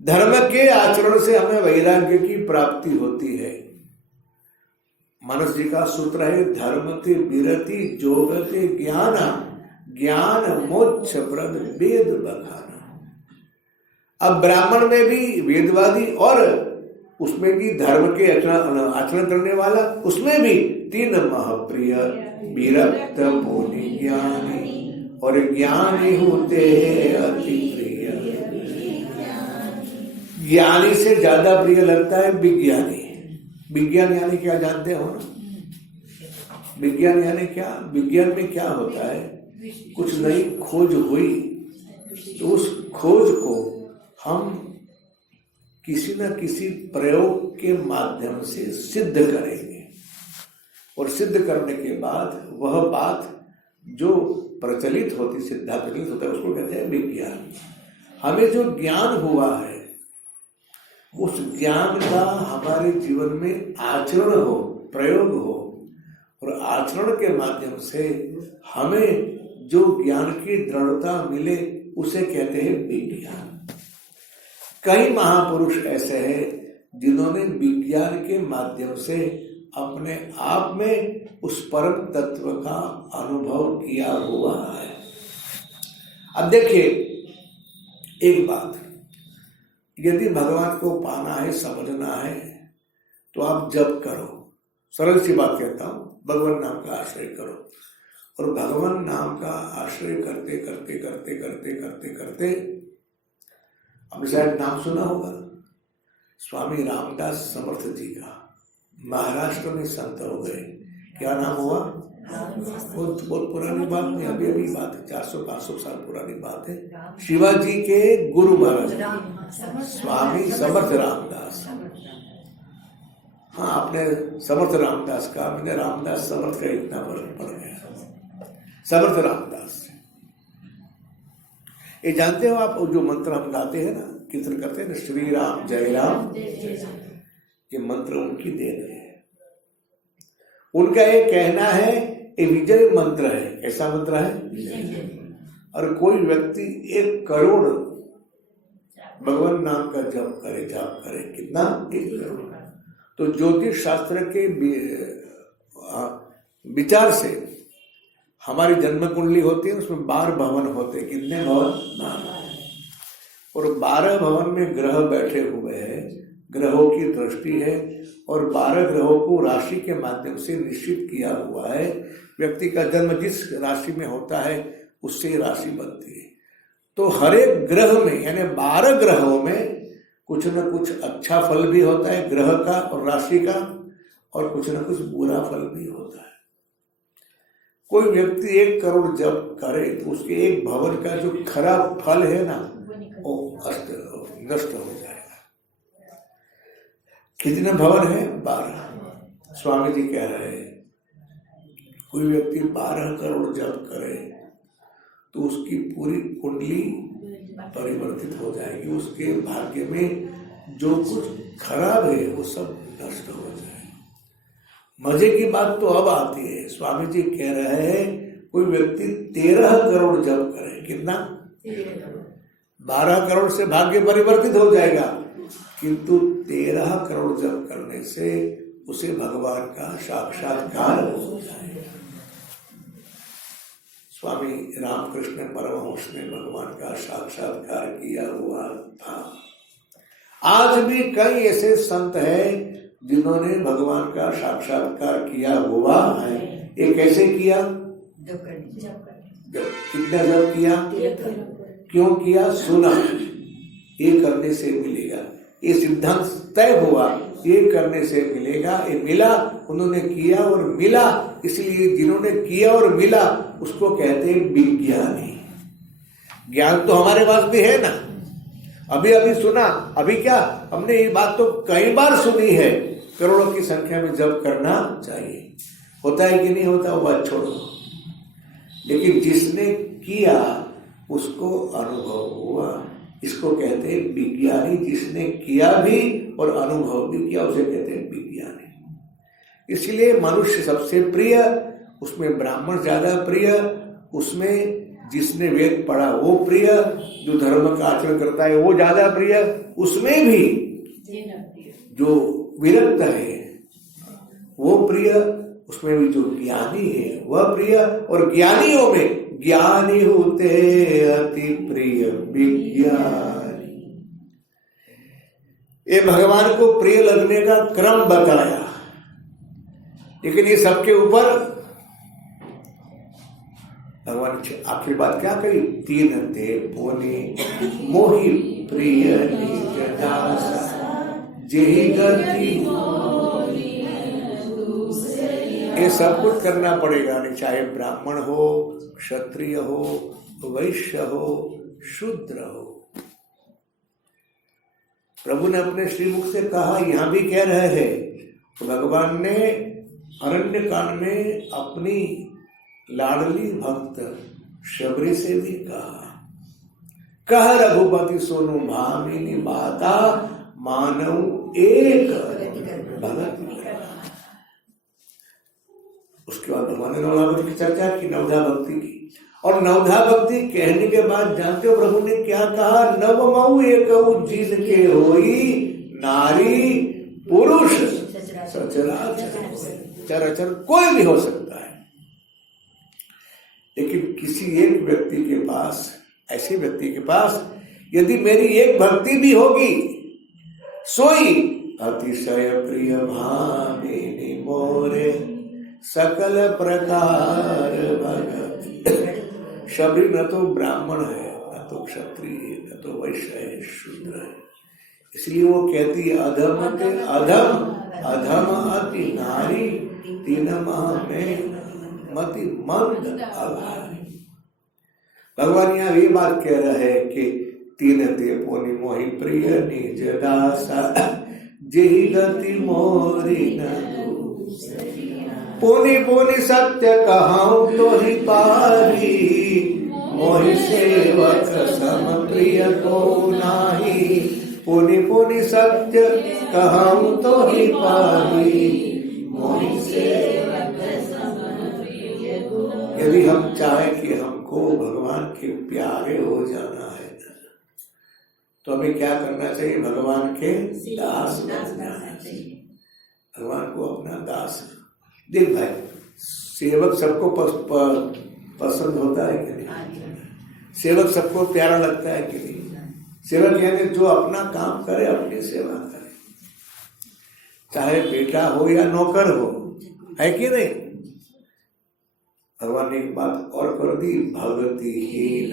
धर्म के आचरण से हमें वैराग्य की प्राप्ति होती है। मानस जी का सूत्र है, धर्म ते विरति जोगते ज्ञान, ज्ञान मोक्ष प्रद वेद बखाना। अब ब्राह्मण में भी वेदवादी और उसमें भी धर्म के आचरण करने वाला, उसमें भी 3 महाप्रिय, विरक्त पुनि ज्ञानी, और ज्ञानी होते हैं अति प्रिय। ज्ञानी से ज्यादा प्रिय लगता है विज्ञानी। विज्ञान यानी क्या जानते हो ना? विज्ञान यानी क्या? विज्ञान में क्या होता है, कुछ नई खोज हुई तो उस खोज को हम किसी न किसी प्रयोग के माध्यम से सिद्ध करेंगे, और सिद्ध करने के बाद वह बात जो प्रचलित होती, सिद्धा प्रचलित होता है, उसको कहते हैं विज्ञान। हमें जो ज्ञान हुआ है उस ज्ञान का हमारे जीवन में आचरण हो, प्रयोग हो, और आचरण के माध्यम से हमें जो ज्ञान की दृढ़ता मिले उसे कहते हैं विज्ञान। कई महापुरुष ऐसे हैं जिन्होंने विज्ञान के माध्यम से अपने आप में उस परम तत्व का अनुभव किया हुआ है। अब देखिए एक बात, यदि भगवान को पाना है, समझना है, तो आप जप करो। सरल सी बात कहता हूं, भगवान नाम का आश्रय करो, और भगवान नाम का आश्रय करते करते करते करते करते करते आपने शायद नाम सुना होगा स्वामी रामदास समर्थ जी का, महाराष्ट्र में संत हो गए। क्या नाम हुआ? बहुत पुरानी बात नहीं, अभी अभी बात है, 400-500 साल पुरानी बात है। शिवाजी के गुरु महाराज स्वामी समर्थ रामदास। हाँ, आपने समर्थ रामदास का, मैंने रामदास समर्थ का इतना फर्क पड़ गया। समर्थ रामदास, ये जानते हो आप जो मंत्र हम गाते हैं ना, कीर्तन करते हैं ना, श्री राम जय राम, ये मंत्र उनकी देन है। उनका ये कहना है ये विजय मंत्र है। कैसा मंत्र है? और कोई व्यक्ति 1 करोड़ भगवान नाम का जप करे, जाप करे, कितना? 1 करोड़। तो ज्योतिष शास्त्र के विचार से हमारी जन्म कुंडली होती है, उसमें 12 भवन होते हैं। कितने भवन? 12। और 12 भवन में ग्रह बैठे हुए हैं, ग्रहों की दृष्टि है, और 12 ग्रहों को राशि के माध्यम से निश्चित किया हुआ है। व्यक्ति का जन्म जिस राशि में होता है उससे राशि बनती है। तो हर एक ग्रह में, यानी 12 ग्रहों में कुछ न कुछ अच्छा फल भी होता है ग्रह का और राशि का, और कुछ न कुछ बुरा फल भी होता है। कोई व्यक्ति 1 करोड़ जब करे तो उसके 1 भवन का जो खराब फल है ना, वो नष्ट हो जाएगा। कितने भवन है? 12। स्वामी जी कह रहे हैं कोई व्यक्ति 12 करोड़ जप करे तो उसकी पूरी कुंडली परिवर्तित हो जाएगी, उसके भाग्य में जो कुछ खराब है वो सब नष्ट हो जाए। मजे की बात तो अब आती है। स्वामी जी कह रहे हैं कोई व्यक्ति 13 करोड़ जप करे, कितना? 12 करोड़ से भाग्य परिवर्तित हो जाएगा, किंतु 13 करोड़ जप करने से उसे भगवान का साक्षात्कार हो जाएगा। स्वामी रामकृष्ण परमहंस ने भगवान का साक्षात्कार किया हुआ था। आज भी कई ऐसे संत हैं जिन्होंने भगवान का साक्षात्कार किया हुआ है। ये कैसे किया? कितना जब किया? क्यों किया? सुना, ये करने से मिलेगा, ये सिद्धांत तय हुआ, ये करने से मिलेगा, ये मिला, उन्होंने किया और मिला। इसलिए जिन्होंने किया और मिला उसको कहते हैं विज्ञानी। ज्ञान तो हमारे पास भी है ना, अभी अभी सुना, अभी क्या हमने ये बात तो कई बार सुनी है, करोड़ों की संख्या में जप करना चाहिए। होता है कि नहीं होता, वो बात छोड़ो, लेकिन जिसने किया उसको अनुभव हुआ, इसको कहते हैं विज्ञानी। जिसने किया भी और अनुभव भी किया उसे कहते हैं विज्ञानी। इसलिए मनुष्य सबसे प्रिय, उसमें ब्राह्मण ज्यादा प्रिय, उसमें जिसने वेद पढ़ा वो प्रिय, जो धर्म का आचरण करता है वो ज्यादा प्रिय, उसमें भी जो विरक्त है वो प्रिय, उसमें भी जो ज्ञानी है वह प्रिय, और ज्ञानियों में ज्ञानी होते अति प्रिय विज्ञानी। ये भगवान को प्रिय लगने का क्रम बताया, लेकिन ये सबके ऊपर भगवान आखिर बात क्या कही? 3 ते पुनि मोहि प्रिय निज दासा जेहि गति। ये सब कुछ करना पड़ेगा, नहीं चाहे ब्राह्मण हो, क्षत्रिय हो, वैश्य हो, शूद्र हो। प्रभु ने अपने श्रीमुख से कहा, यहां भी कह रहे हैं। भगवान ने अरण्य कांड में अपनी लाडली भक्त शबरी से भी कह रघुपति सोनु भामिनी बाता मानव एक भगत। उसके बाद भगवान ने नवधा भक्ति की चर्चा की, नवधा भक्ति की। और नवधा भक्ति कहने के बाद जानते हो प्रभु ने क्या कहा? नवमऊ एकऊ जिन के होई नारी पुरुष सचराचर। चराचर कोई भी हो सकता है, लेकिन किसी एक व्यक्ति के पास, ऐसे व्यक्ति के पास यदि मेरी एक भक्ति भी होगी, सोई अतिशय प्रिय भामिनी मोरे सकल प्रकार भगत। शबरी न तो ब्राह्मण है, न तो क्षत्रिय है, न तो वैश्य है, शूद्र है। इसलिए वो कहती है अधम के अधम अधम अति नारी तीन माह में मति मंद अभारी। भगवान यहाँ ये बात कह रहे हैं कि 3 ते पुनि मोहि प्रिय निज दासा जेहि गति मोरी न पुनि पुनि सत्य कहूँ तो ही पारी मोहि सेवक सम प्रिय को नाही पुनि पुनि सत्य कहूँ तो ही पारी मोहि सेवक सम प्रिय को। यदि हम चाहें कि हमको भगवान के प्यारे हो जाना है तो हमें क्या करना चाहिए? भगवान के दास बनना चाहिए, भगवान को अपना दास। देख भाई, सेवक सबको पसंद होता है कि नहीं? सेवक सबको प्यारा लगता है कि नहीं? सेवक यानी जो अपना काम करे, अपनी सेवा करे, चाहे बेटा हो या नौकर हो, है कि नहीं? भगवान ने एक बात और कर दी, भक्ति हीन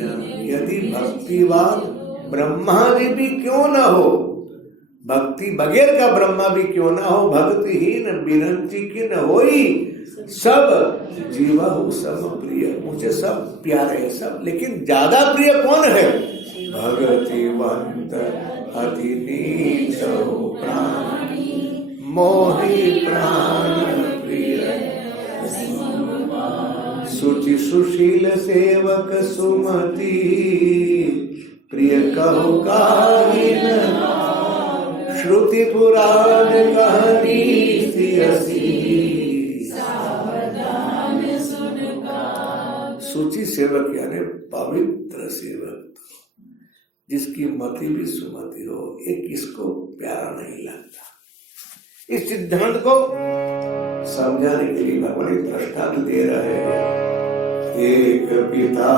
यदि भक्तिवान ब्रह्मा जी भी क्यों न हो, भक्ति बगैर का ब्रह्मा भी क्यों ना हो, भक्तिहीन बिनती की न होई सब जीवा हो सम प्रिय। मुझे सब प्यारे हैं सब, लेकिन ज्यादा प्रिय कौन है? भगतिवंत अति नीच हो प्राणी मोहि प्राण प्रिय सुचि सुशील सेवक सुमति प्रिय कहो काहिन श्रुति पुराण कहानी सियसी, सूची सेवक यानी पवित्र सेवक, जिसकी मति भी सुमति हो, ये किसको प्यारा नहीं लगता। इस सिद्धांत को समझाने के लिए भगवान दृष्टांत दे रहे हैं। एक पिता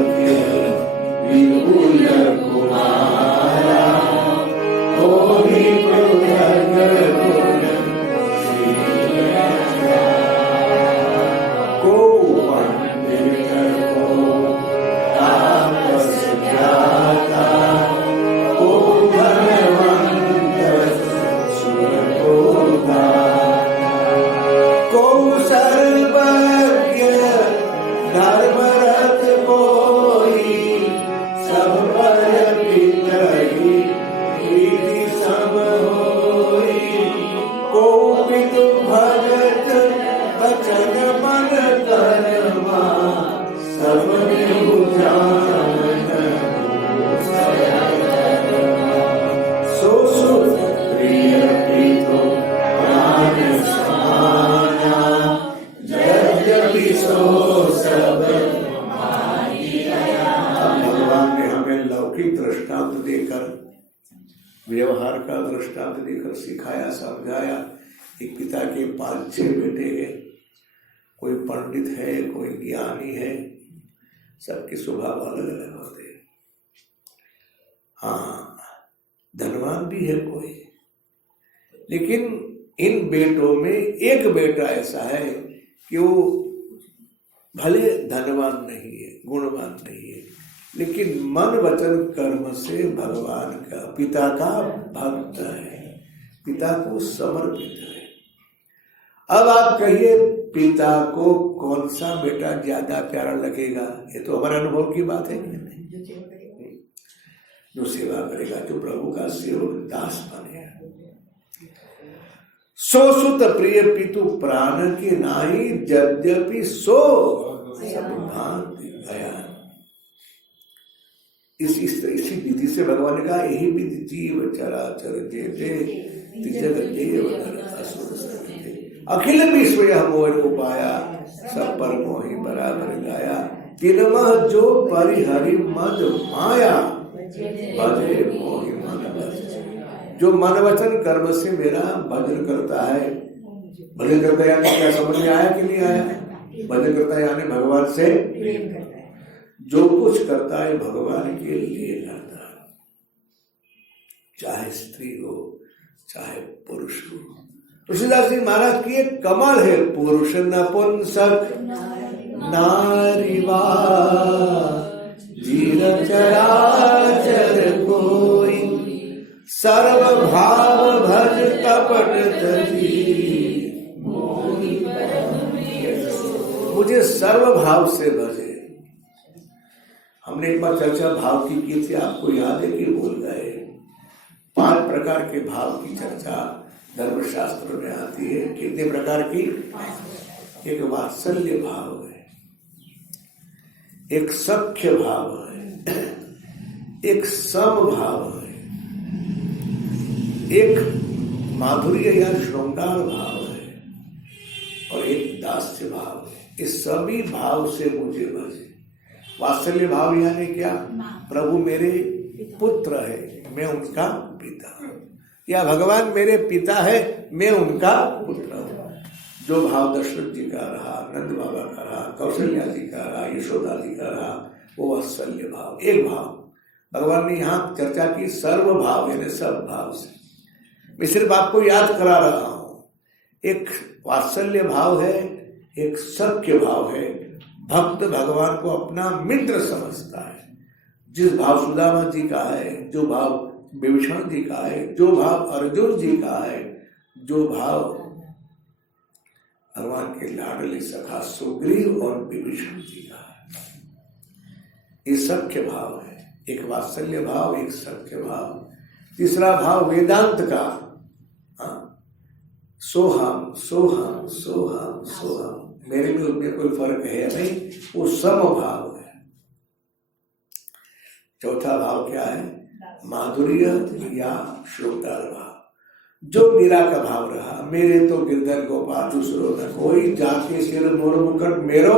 के विपुल कुमारा, होरी पृथक गुण को पंडित को तापस ज्ञाता, को धनवंत सुर को दाता, को सर्वज्ञ धर्मरत कोई, सब पर पितरी प्रीति सम होई, को विदु भगत बचन मन कर्मा, सब निहु जानन सो सुत प्रिय प्रीतो प्राण समाना, यद्यपि सो सब भगवान ने हमें लौकिक दृष्टांत देकर, व्यवहार का दृष्टांत देकर सिखाया, समझाया। एक पिता के 5-6 बेटे हैं, कोई पंडित है, कोई ज्ञानी है, सबके स्वभाव अलग अलग होते हैं। हाँ, धनवान भी है कोई, लेकिन इन बेटों में एक बेटा ऐसा है कि वो भले धनवान नहीं है, गुणवान नहीं है, लेकिन मन वचन कर्म से भगवान का, पिता का भक्त है, पिता को समर्पित है। अब आप कहिए पिता को कौन सा बेटा ज्यादा प्यारा लगेगा? ये तो हमारे अनुभव की बात है कि नहीं? जो सेवा करेगा, जो प्रभु का सेवक दास बनेगा। सो सुत प्रिय पितु प्राण के नाई, यद्यपि सो सब भांति गया। इसी विधि से भगवान ने कहा, यही विधि जीव चराचर जेते तिजग देव नर असुर सरिते, अखिल विश्व यह मोह उपाया, सब पर मोहि बराबर गाया, तिनमह जो परिहरि मद माया, भजे मोहि मन बस। जो मन वचन कर्म से मेरा भजन करता है, भजन करता यानी क्या समझ में आया कि नहीं आया? भजन करता यानी भगवान से जो कुछ करता है भगवान के लिए करता है, चाहे स्त्री हो चाहे पुरुष हो। तुलसीदास जी महाराज की एक कमाल है, पुरुष नपुंसक नारीवा, जीव चराचर कोई, सर्व भाव भज कपट तजी, मुझे सर्व भाव से भजे। हमने एक बार चर्चा भाव की थी, आपको याद है कि भूल गए? 5 प्रकार के भाव की चर्चा धर्मशास्त्र में आती है। कितने प्रकार की? एक वात्सल्य भाव है, एक सख्य भाव है, एक सम भाव है, एक माधुर्य या श्रृंगार भाव है, और एक दास्य भाव है। इस सभी भाव से मुझे भजे। वात्सल्य भाव यानी क्या? प्रभु मेरे पुत्र है, मैं उनका पिता हूं, या भगवान मेरे पिता है, मैं उनका पुत्र हूं। जो भाव दशरथ जी का रहा, नंद बाबा का रहा, कौशल्या जी का रहा, यशोदा जी का रहा, वो वात्सल्य भाव। एक भाव भगवान ने यहाँ चर्चा की सर्व भाव यानी सब भाव से। मैं सिर्फ आपको याद करा रहा हूं। एक वात्सल्य भाव है, एक सख्य भाव है। भक्त भगवान को अपना मित्र समझता है। जिस भाव सुदामा जी का है, जो भाव विभीषण जी का है, जो भाव अर्जुन जी का है, जो भाव भगवान के लाडले सखा सुग्रीव और विभीषण जी का है, ये सख्य भाव है। एक वात्सल्य भाव, एक सख्य भाव। तीसरा भाव वेदांत का, सोहम सोहम सोहम सोहम, मेरे में उनमें कोई फर्क है नहीं, वो सम भाव है। चौथा भाव क्या है? माधुर्य या श्रृंगार भाव। जो मीरा का भाव रहा, मेरे तो गिरधर गोपाल दूसरो न कोई, जाके सिर मोर मुकुट मेरो,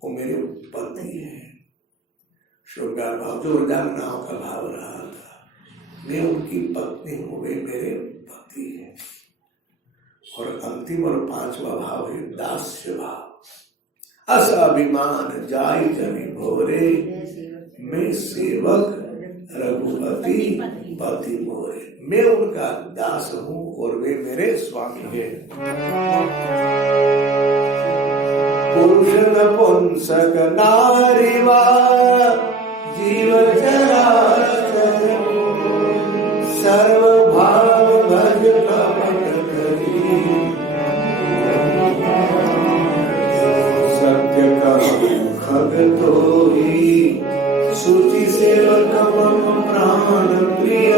वो मेरे पति है। श्रृंगार भाव जो वृंदावनाओं का भाव रहा था, मैं उनकी पत्नी हूँ, वे मेरे पति है। और अंतिम और पांचवा भाव है दास्य भाव। अस अभिमान जाय जनि भोरे, मैं सेवक रघुपति पति मोरे। मैं उनका दास हूँ और वे मेरे स्वामी हैं। पुरुष नपुंसक नारी वा जीव चराचर, सर्व भाव भज कपट करी, सत्य कहूँ खग तोहि, सुचि सेवक मम प्राण प्रिय,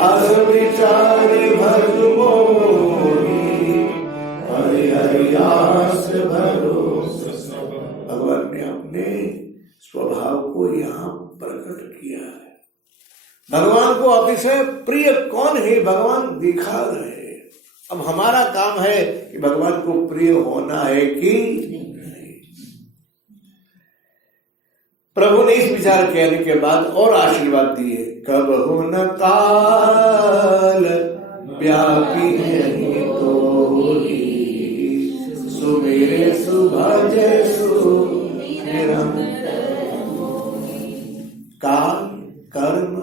अस विचारि भज मोहि, हरि हरि आस भरोसा। भगवान ने अपने स्वभाव को यहाँ प्रकट किया है। भगवान को अतिशय प्रिय कौन है, भगवान दिखा रहे। अब हमारा काम है कि भगवान को प्रिय होना है कि नहीं। प्रभु ने इस विचार कहने के बाद और आशीर्वाद दिए। कब हो न काल व्यापी नहीं तोहि, सुमेरे सुभज सुनिरंतर। काल, कर्म,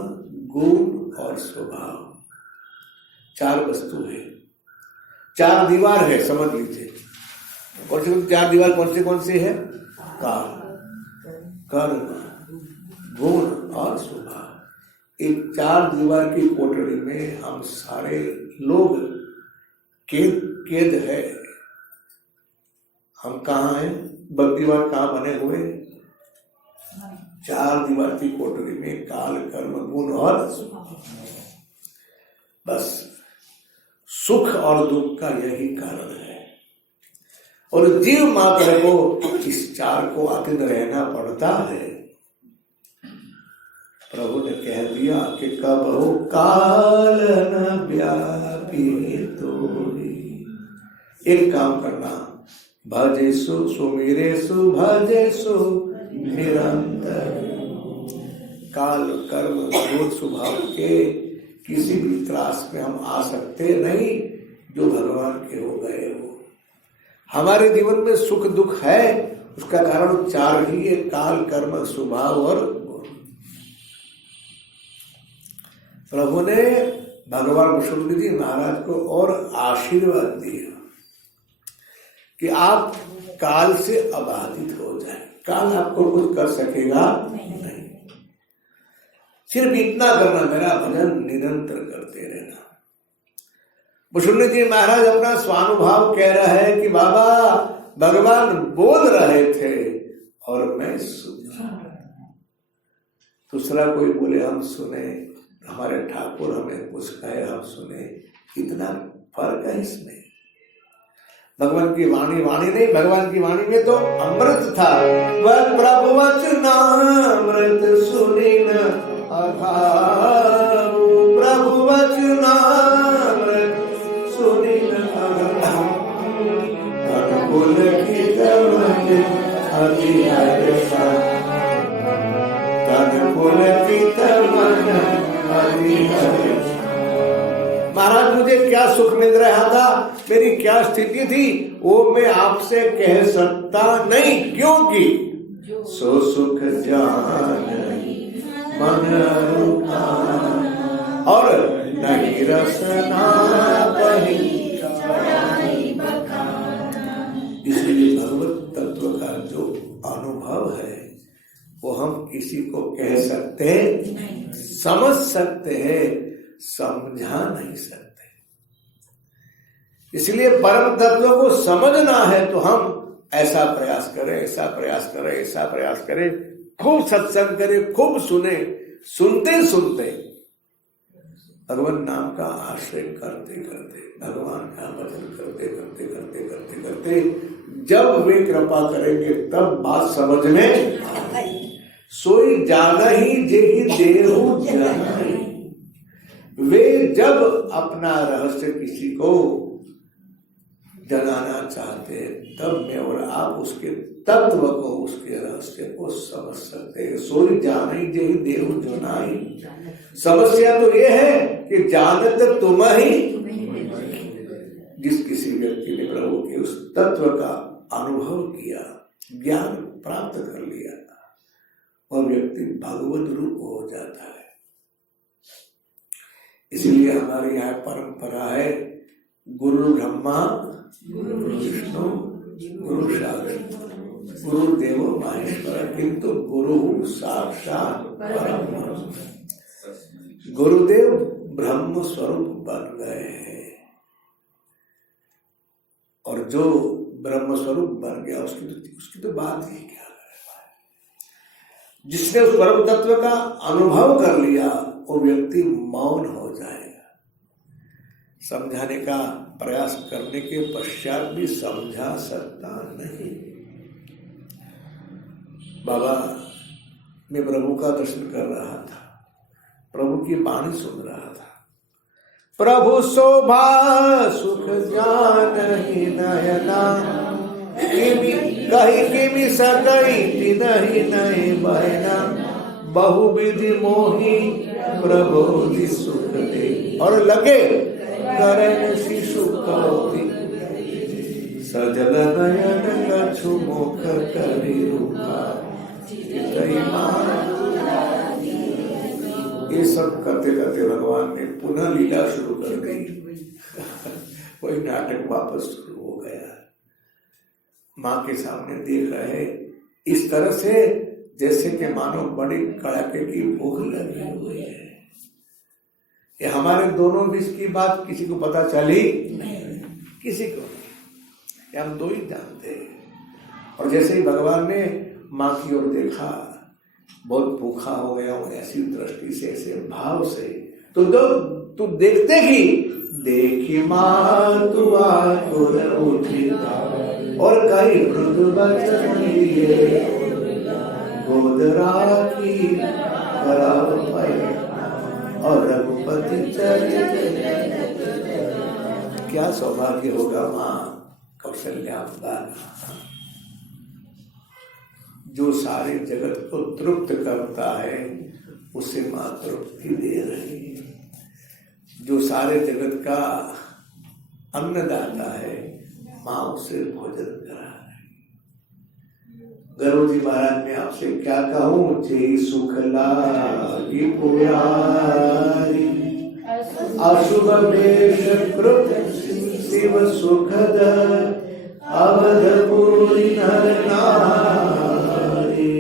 गुण और स्वभाव, चार वस्तु है, चार दीवार है, समझ लीजिए। कौन सी चार दीवार कौन सी है? काल, कर्म, गुण और स्वभाव। एक चार दीवार की कोठरी में हम सारे लोग कैद है। हम कहाँ हैं? बंदीवान कहाँ बने हुए? चार दीवार की कोठरी में काल, कर्म, गुण और बस सुख और दुख का यही कारण है। और जीव मात्र को इस चार को अधीन रहना पड़ता है। प्रभु ने कह दिया कि कब हो काल न व्यापी तोहि। एक काम करना, भजे सु सुमिरे सु भजे सु निरंतर। काल, कर्म, गुण, स्वभाव के किसी भी त्रास में हम आ सकते नहीं जो भगवान के हो गए हो। हमारे जीवन में सुख दुख है, उसका कारण चार ही है, काल, कर्म, स्वभाव और गुण। प्रभु ने भगवान वसुदेव जी महाराज को और आशीर्वाद दिया कि आप काल से अबाधित हो जाए। काल आपको कुछ कर सकेगा नहीं। सिर्फ इतना करना, मेरा भजन निरंतर करते रहना। वसुदेव जी महाराज अपना स्वानुभव कह रहा है कि बाबा भगवान बोल रहे थे और मैं सुना। दूसरा कोई बोले हम सुने, हमारे ठाकुर हमें कुछ कहे हम सुने, कितना फर्क है इसमें। भगवान की वाणी वाणी नहीं, भगवान की वाणी में तो अमृत था। वह प्रभु वचनामृत सुनी न अघाऊ, प्रभु वचनामृत सुनी न अघाऊ। अनुकूल की तमन अति हर्षा, अनुकूल की तमन अति हर्षा। महाराज मुझे क्या सुख मिल रहा था, मेरी क्या स्थिति थी, वो मैं आपसे कह सकता नहीं, क्योंकि सो सुख जान मन रूपा और नहीं रसना कहीं। इसलिए भगवत तत्व का जो अनुभव है वो हम किसी को कह सकते हैं, समझ सकते हैं, समझा नहीं सकते। इसलिए परम तत्व को समझना है तो हम ऐसा प्रयास करें, ऐसा प्रयास करें, ऐसा प्रयास करें, खूब सत्संग करें, खूब सुने, सुनते सुनते भगवान नाम का आश्रय करते करते, भगवान का भजन करते करते करते करते करते जब वे कृपा करेंगे तब बात समझ में सोई जाना ही जेहि देहु जानाई। वे जब अपना रहस्य किसी को जनाना चाहते हैं तब मैं और आप उसके तत्व को, उसके रहस्य को समझ सकते हैं। सोई जानी जेहि देहु जोनाई। समस्या तो ये है कि जानत तुम ही। जिस किसी व्यक्ति ने प्रभु के उस तत्व का अनुभव किया, ज्ञान प्राप्त कर लिया, और व्यक्ति भगवत रूप हो जाता है। इसलिए हमारे यहाँ परंपरा है, गुरु ब्रह्मा गुरु विष्णु गुरु साक्षात् गुरुदेव महेश्वर, किंतु गुरु साक्षात परम ब्रह्म। गुरुदेव ब्रह्म स्वरूप बन गए हैं, और जो ब्रह्म स्वरूप बन गया उसकी तो बात ही क्या है। जिसने उस परम तत्व का अनुभव कर लिया वो व्यक्ति मौन हो जाएगा। समझाने का प्रयास करने के पश्चात भी समझा सकता नहीं। बाबा, मैं प्रभु का दर्शन कर रहा था, प्रभु की वाणी सुन रहा था। प्रभु शोभा सुख जानहि नयना, कही किमि सकई तिनहि नहीं बहना, बहुविधि मोहि प्रबोधि सुख दे। और लगे करण शिशु कौति, सजल नयन कछु मुख करि रूपा। ये सब करते करते भगवान ने पुनः लीला शुरू कर दी। वही नाटक वापस शुरू हो गया। माँ के सामने देख रहे इस तरह से जैसे कि मानो बड़ी कड़ाके की भूख लगी हुई है। ये हमारे दोनों बीच की बात किसी को पता चली नहीं, किसी को नहीं, हम दो ही जानते हैं। और जैसे ही भगवान ने माँ की ओर देखा, बहुत भूखा हो गया हूं, ऐसी दृष्टि से, ऐसे भाव से, तो तू देखते ही देखी माँ तू आकुल उठी, और कई मृदु वचन लिए गोद राखी कराओ पाए, और रघुपति चरित। क्या सौभाग्य होगा माँ कौशल्या का, जो सारे जगत को तृप्त करता है उसे माँ तृप्ति दे रही है। जो सारे जगत का अन्नदाता है माँ उसे भोजन करा रही। गरुड़ जी महाराज, मैं आपसे क्या कहूँ, जे सुख लागी पुरारी, अशुभ वेश कृत शिव सुखद, अवधपुरी नर नारी,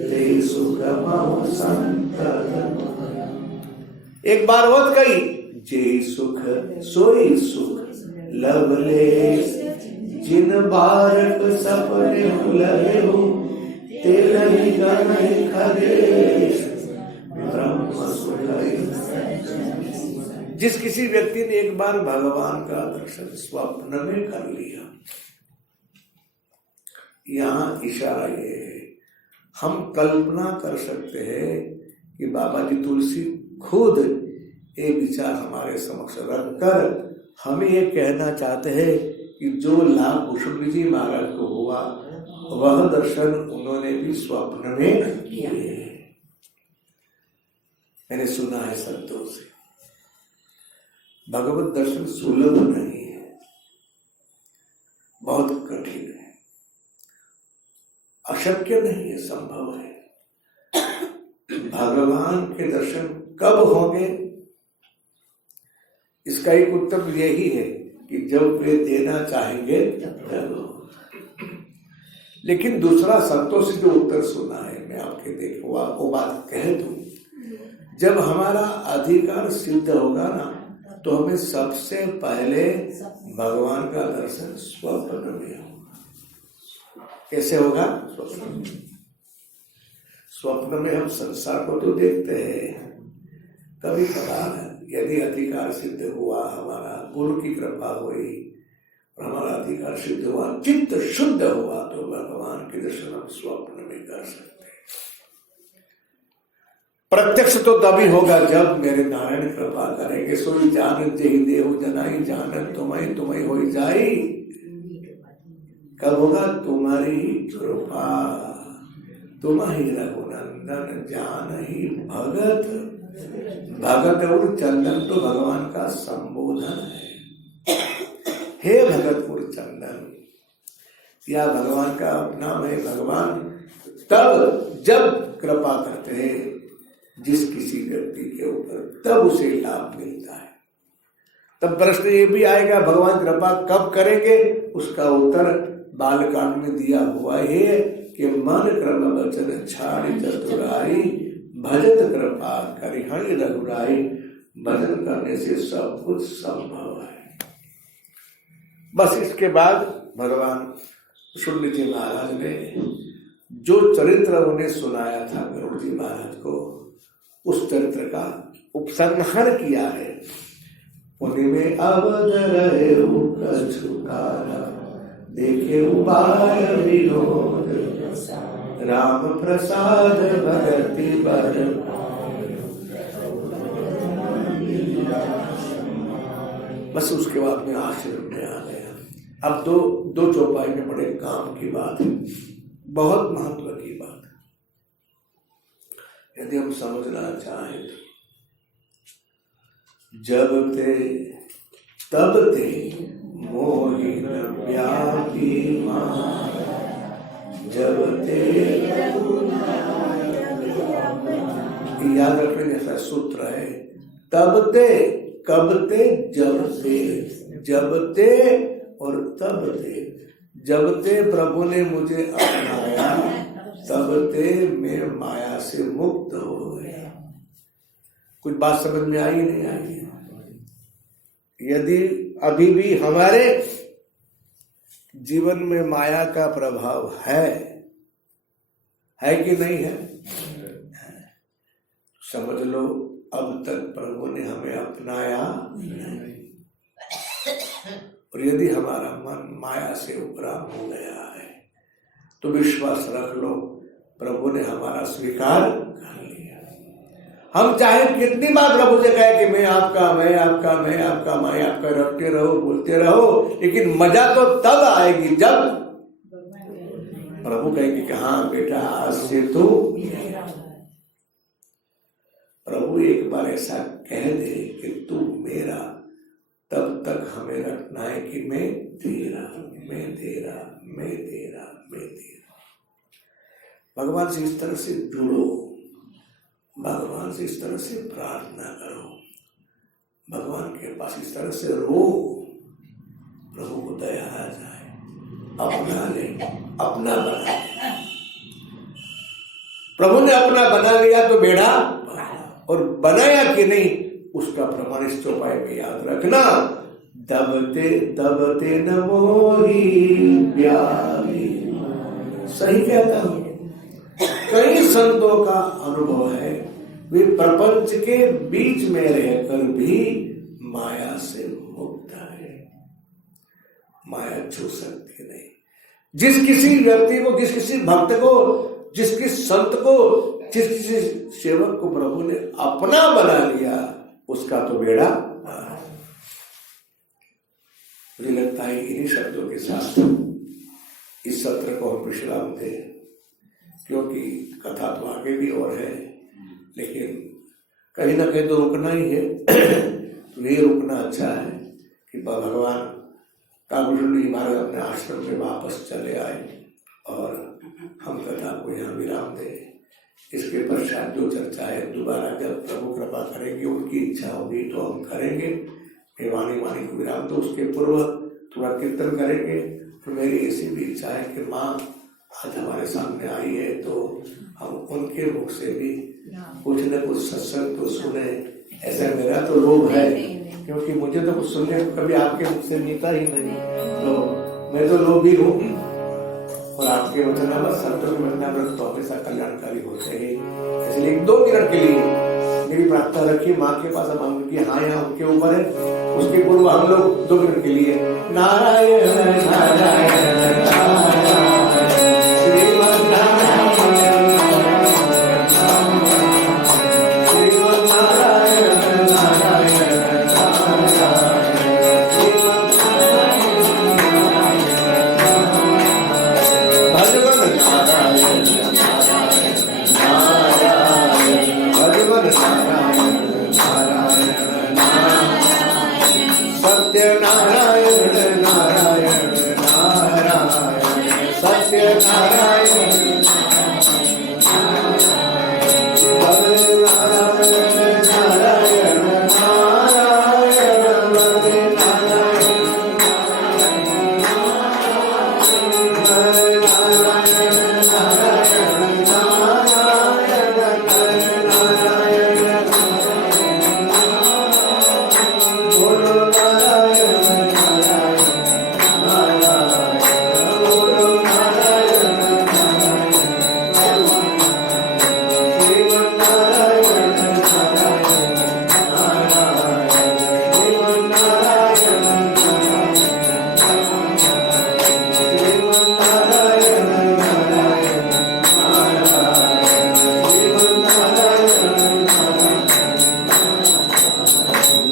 ते सुख मम संतत। एक बार और कही, जे सुख सोई सुख लवलेश, जिन बारक सपने लगे हो, तेरही गणहि खदेश, ब्रह्म सुख। जिस किसी व्यक्ति ने एक बार भगवान का दर्शन स्वप्न में कर लिया, यहाँ इशारा ये है, हम कल्पना कर सकते हैं कि बाबा जी तुलसी खुद एक विचार हमारे समक्ष रखकर हमें ये कहना चाहते हैं कि जो लाभ भूषण जी महाराज को हुआ वह दर्शन उन्होंने भी स्वप्न में किए। मैंने सुना है संतों से, भगवत दर्शन सुलभ नहीं है, बहुत कठिन है, अशक्य नहीं है, संभव है। भगवान के दर्शन कब होंगे, इसका एक उत्तर यही है कि जब वे देना चाहेंगे तब। लेकिन दूसरा संतों से जो उत्तर सुना है, मैं आपके देखो वो बात कह दूं, जब हमारा अधिकार सिद्ध होगा ना, तो हमें सबसे पहले भगवान का दर्शन स्वप्न में होगा। कैसे होगा? स्वप्न में हम संसार को तो देखते हैं, कभी कभार यदि अधिकार सिद्ध हुआ, हमारा गुरु की कृपा हुई, हमारा अधिकार सिद्ध हुआ, चित्त शुद्ध हुआ, तो भगवान के दर्शन हम स्वप्न में कर सकते हैं। प्रत्यक्ष तो तभी होगा जब मेरे नारायण कृपा करेंगे। सोई जानत जेहि देहु जनाई, जानत तुम्हें तुम्हें हो जाई। कब होगा? तुम्हारी कृपा, तुम्हारी रघुनंदन जानहि भगत। भगत और चंदन तो भगवान का संबोधन है। हे भगत और चंदन, या भगवान का नाम है। भगवान तब जब कृपा करते हैं जिस किसी व्यक्ति के ऊपर, तब उसे लाभ मिलता है। तब प्रश्न ये भी आएगा, भगवान कृपा कब करेंगे? उसका उत्तर बालकांड में दिया हुआ है कि मन क्रम वचन छाड़ चतुराई, भजत कृपा करिहरि रघुराई। भजन करने से सब कुछ संभव है। बस इसके बाद भगवान शुक्ल जी महाराज ने जो चरित्र उन्हें सुनाया था गरुड़ जी महाराज को, उस चरित्र का उपसंहार किया है। उन्हीं में अवध रहे कछु काल, देखे उबाय विनोद, राम प्रसाद भगति बर। बस उसके बाद में आश्रम में आ गया। अब दो चौपाई में बड़े काम की बात है, बहुत महत्व की बात है, यदि हम समझना चाहें तो। जब ते तब ते मोहि न व्यापी माया, जब ते, याद रखने जैसा सूत्र है। तब ते, कब ते, जब ते, जब ते और तब ते। जब ते प्रभु ने मुझे अपनाया, तब ते मैं माया से मुक्त हो गया। कुछ बात समझ में आई नहीं आई? यदि अभी भी हमारे जीवन में माया का प्रभाव है कि नहीं है? समझ लो अब तक प्रभु ने हमें अपनाया नहीं। और यदि हमारा मन माया से उपराम हो गया है तो विश्वास रख लो प्रभु ने हमारा स्वीकार कर लिया। हम चाहे कितनी बार प्रभु से कहे कि मैं आपका, मैं आपका, मैं आपका, मैं आपका, रखते रहो, बोलते रहो, लेकिन मजा तो तब आएगी जब प्रभु कहेंगे कि हाँ बेटा आज से तू। प्रभु एक बार ऐसा कह दे कि तू मेरा, तब तक हमें रखना है कि मैं तेरा, मैं तेरा, मैं तेरा, मैं तेरा। भगवान से इस तरह से जुड़ो, भगवान से इस तरह से प्रार्थना करो, भगवान के पास इस तरह से रो, प्रभु को दया आ जाए, अपना ले, अपना बना ले। प्रभु ने अपना बना लिया तो बेड़ा, और बनाया कि नहीं उसका प्रमाण इस चौपाई में याद रखना। दबते दबते न मोहि व्यापी। सही कहता हूं। कई संतों का अनुभव है, वे प्रपंच के बीच में रहकर भी माया से मुक्त है। माया छू सकती नहीं। जिस किसी व्यक्ति को, जिस किसी भक्त को, जिस किसी संत को, जिस किसी सेवक को प्रभु ने अपना बना लिया, उसका तो बेड़ा। मुझे लगता है इन्हीं शब्दों के साथ इस सत्र को हम विश्राम दें, क्योंकि कथा तो आगे भी और है, लेकिन कहीं ना कहीं तो रुकना ही है। तो ये रुकना अच्छा है कि भगवान कालभूषण जी महाराज अपने आश्रम में वापस चले आए और हम कथा को यहाँ विराम दें। इसके पश्चात जो चर्चा है दोबारा जब प्रभु कृपा करेंगे, उनकी इच्छा होगी तो हम करेंगे। मैं वाणी को विराम दो, उसके पूर्व थोड़ा कीर्तन करेंगे। तो मेरी ऐसी भी इच्छा है कि माँ आज हमारे सामने आई है तो हम उनके मुख से भी कुछ न कुछ सत्संग तो सुने। ऐसा मेरा तो लोभ है, क्योंकि मुझे तो कुछ सुनने को कभी आपके मुख से मिलता ही नहीं, तो मैं तो लोभी हूँ। और आपके वचनामृत, संतों के वचनामृत तो हमेशा कल्याणकारी होते हैं। इसलिए 2 मिनट के लिए मेरी प्रार्थना रखिए माँ के पास। हम उनकी हाँ यहाँ उनके ऊपर है, उसके पूर्व हम लोग 2 मिनट के लिए नारायण नारायण नारायण श्रीमद् नारायण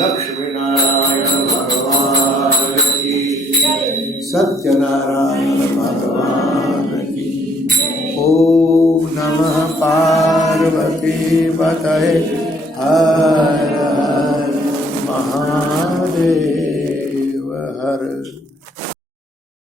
लक्ष्मी नारायण भगवान की, सत्यनारायण भगवान की। ओम नमः पार्वती पतये हर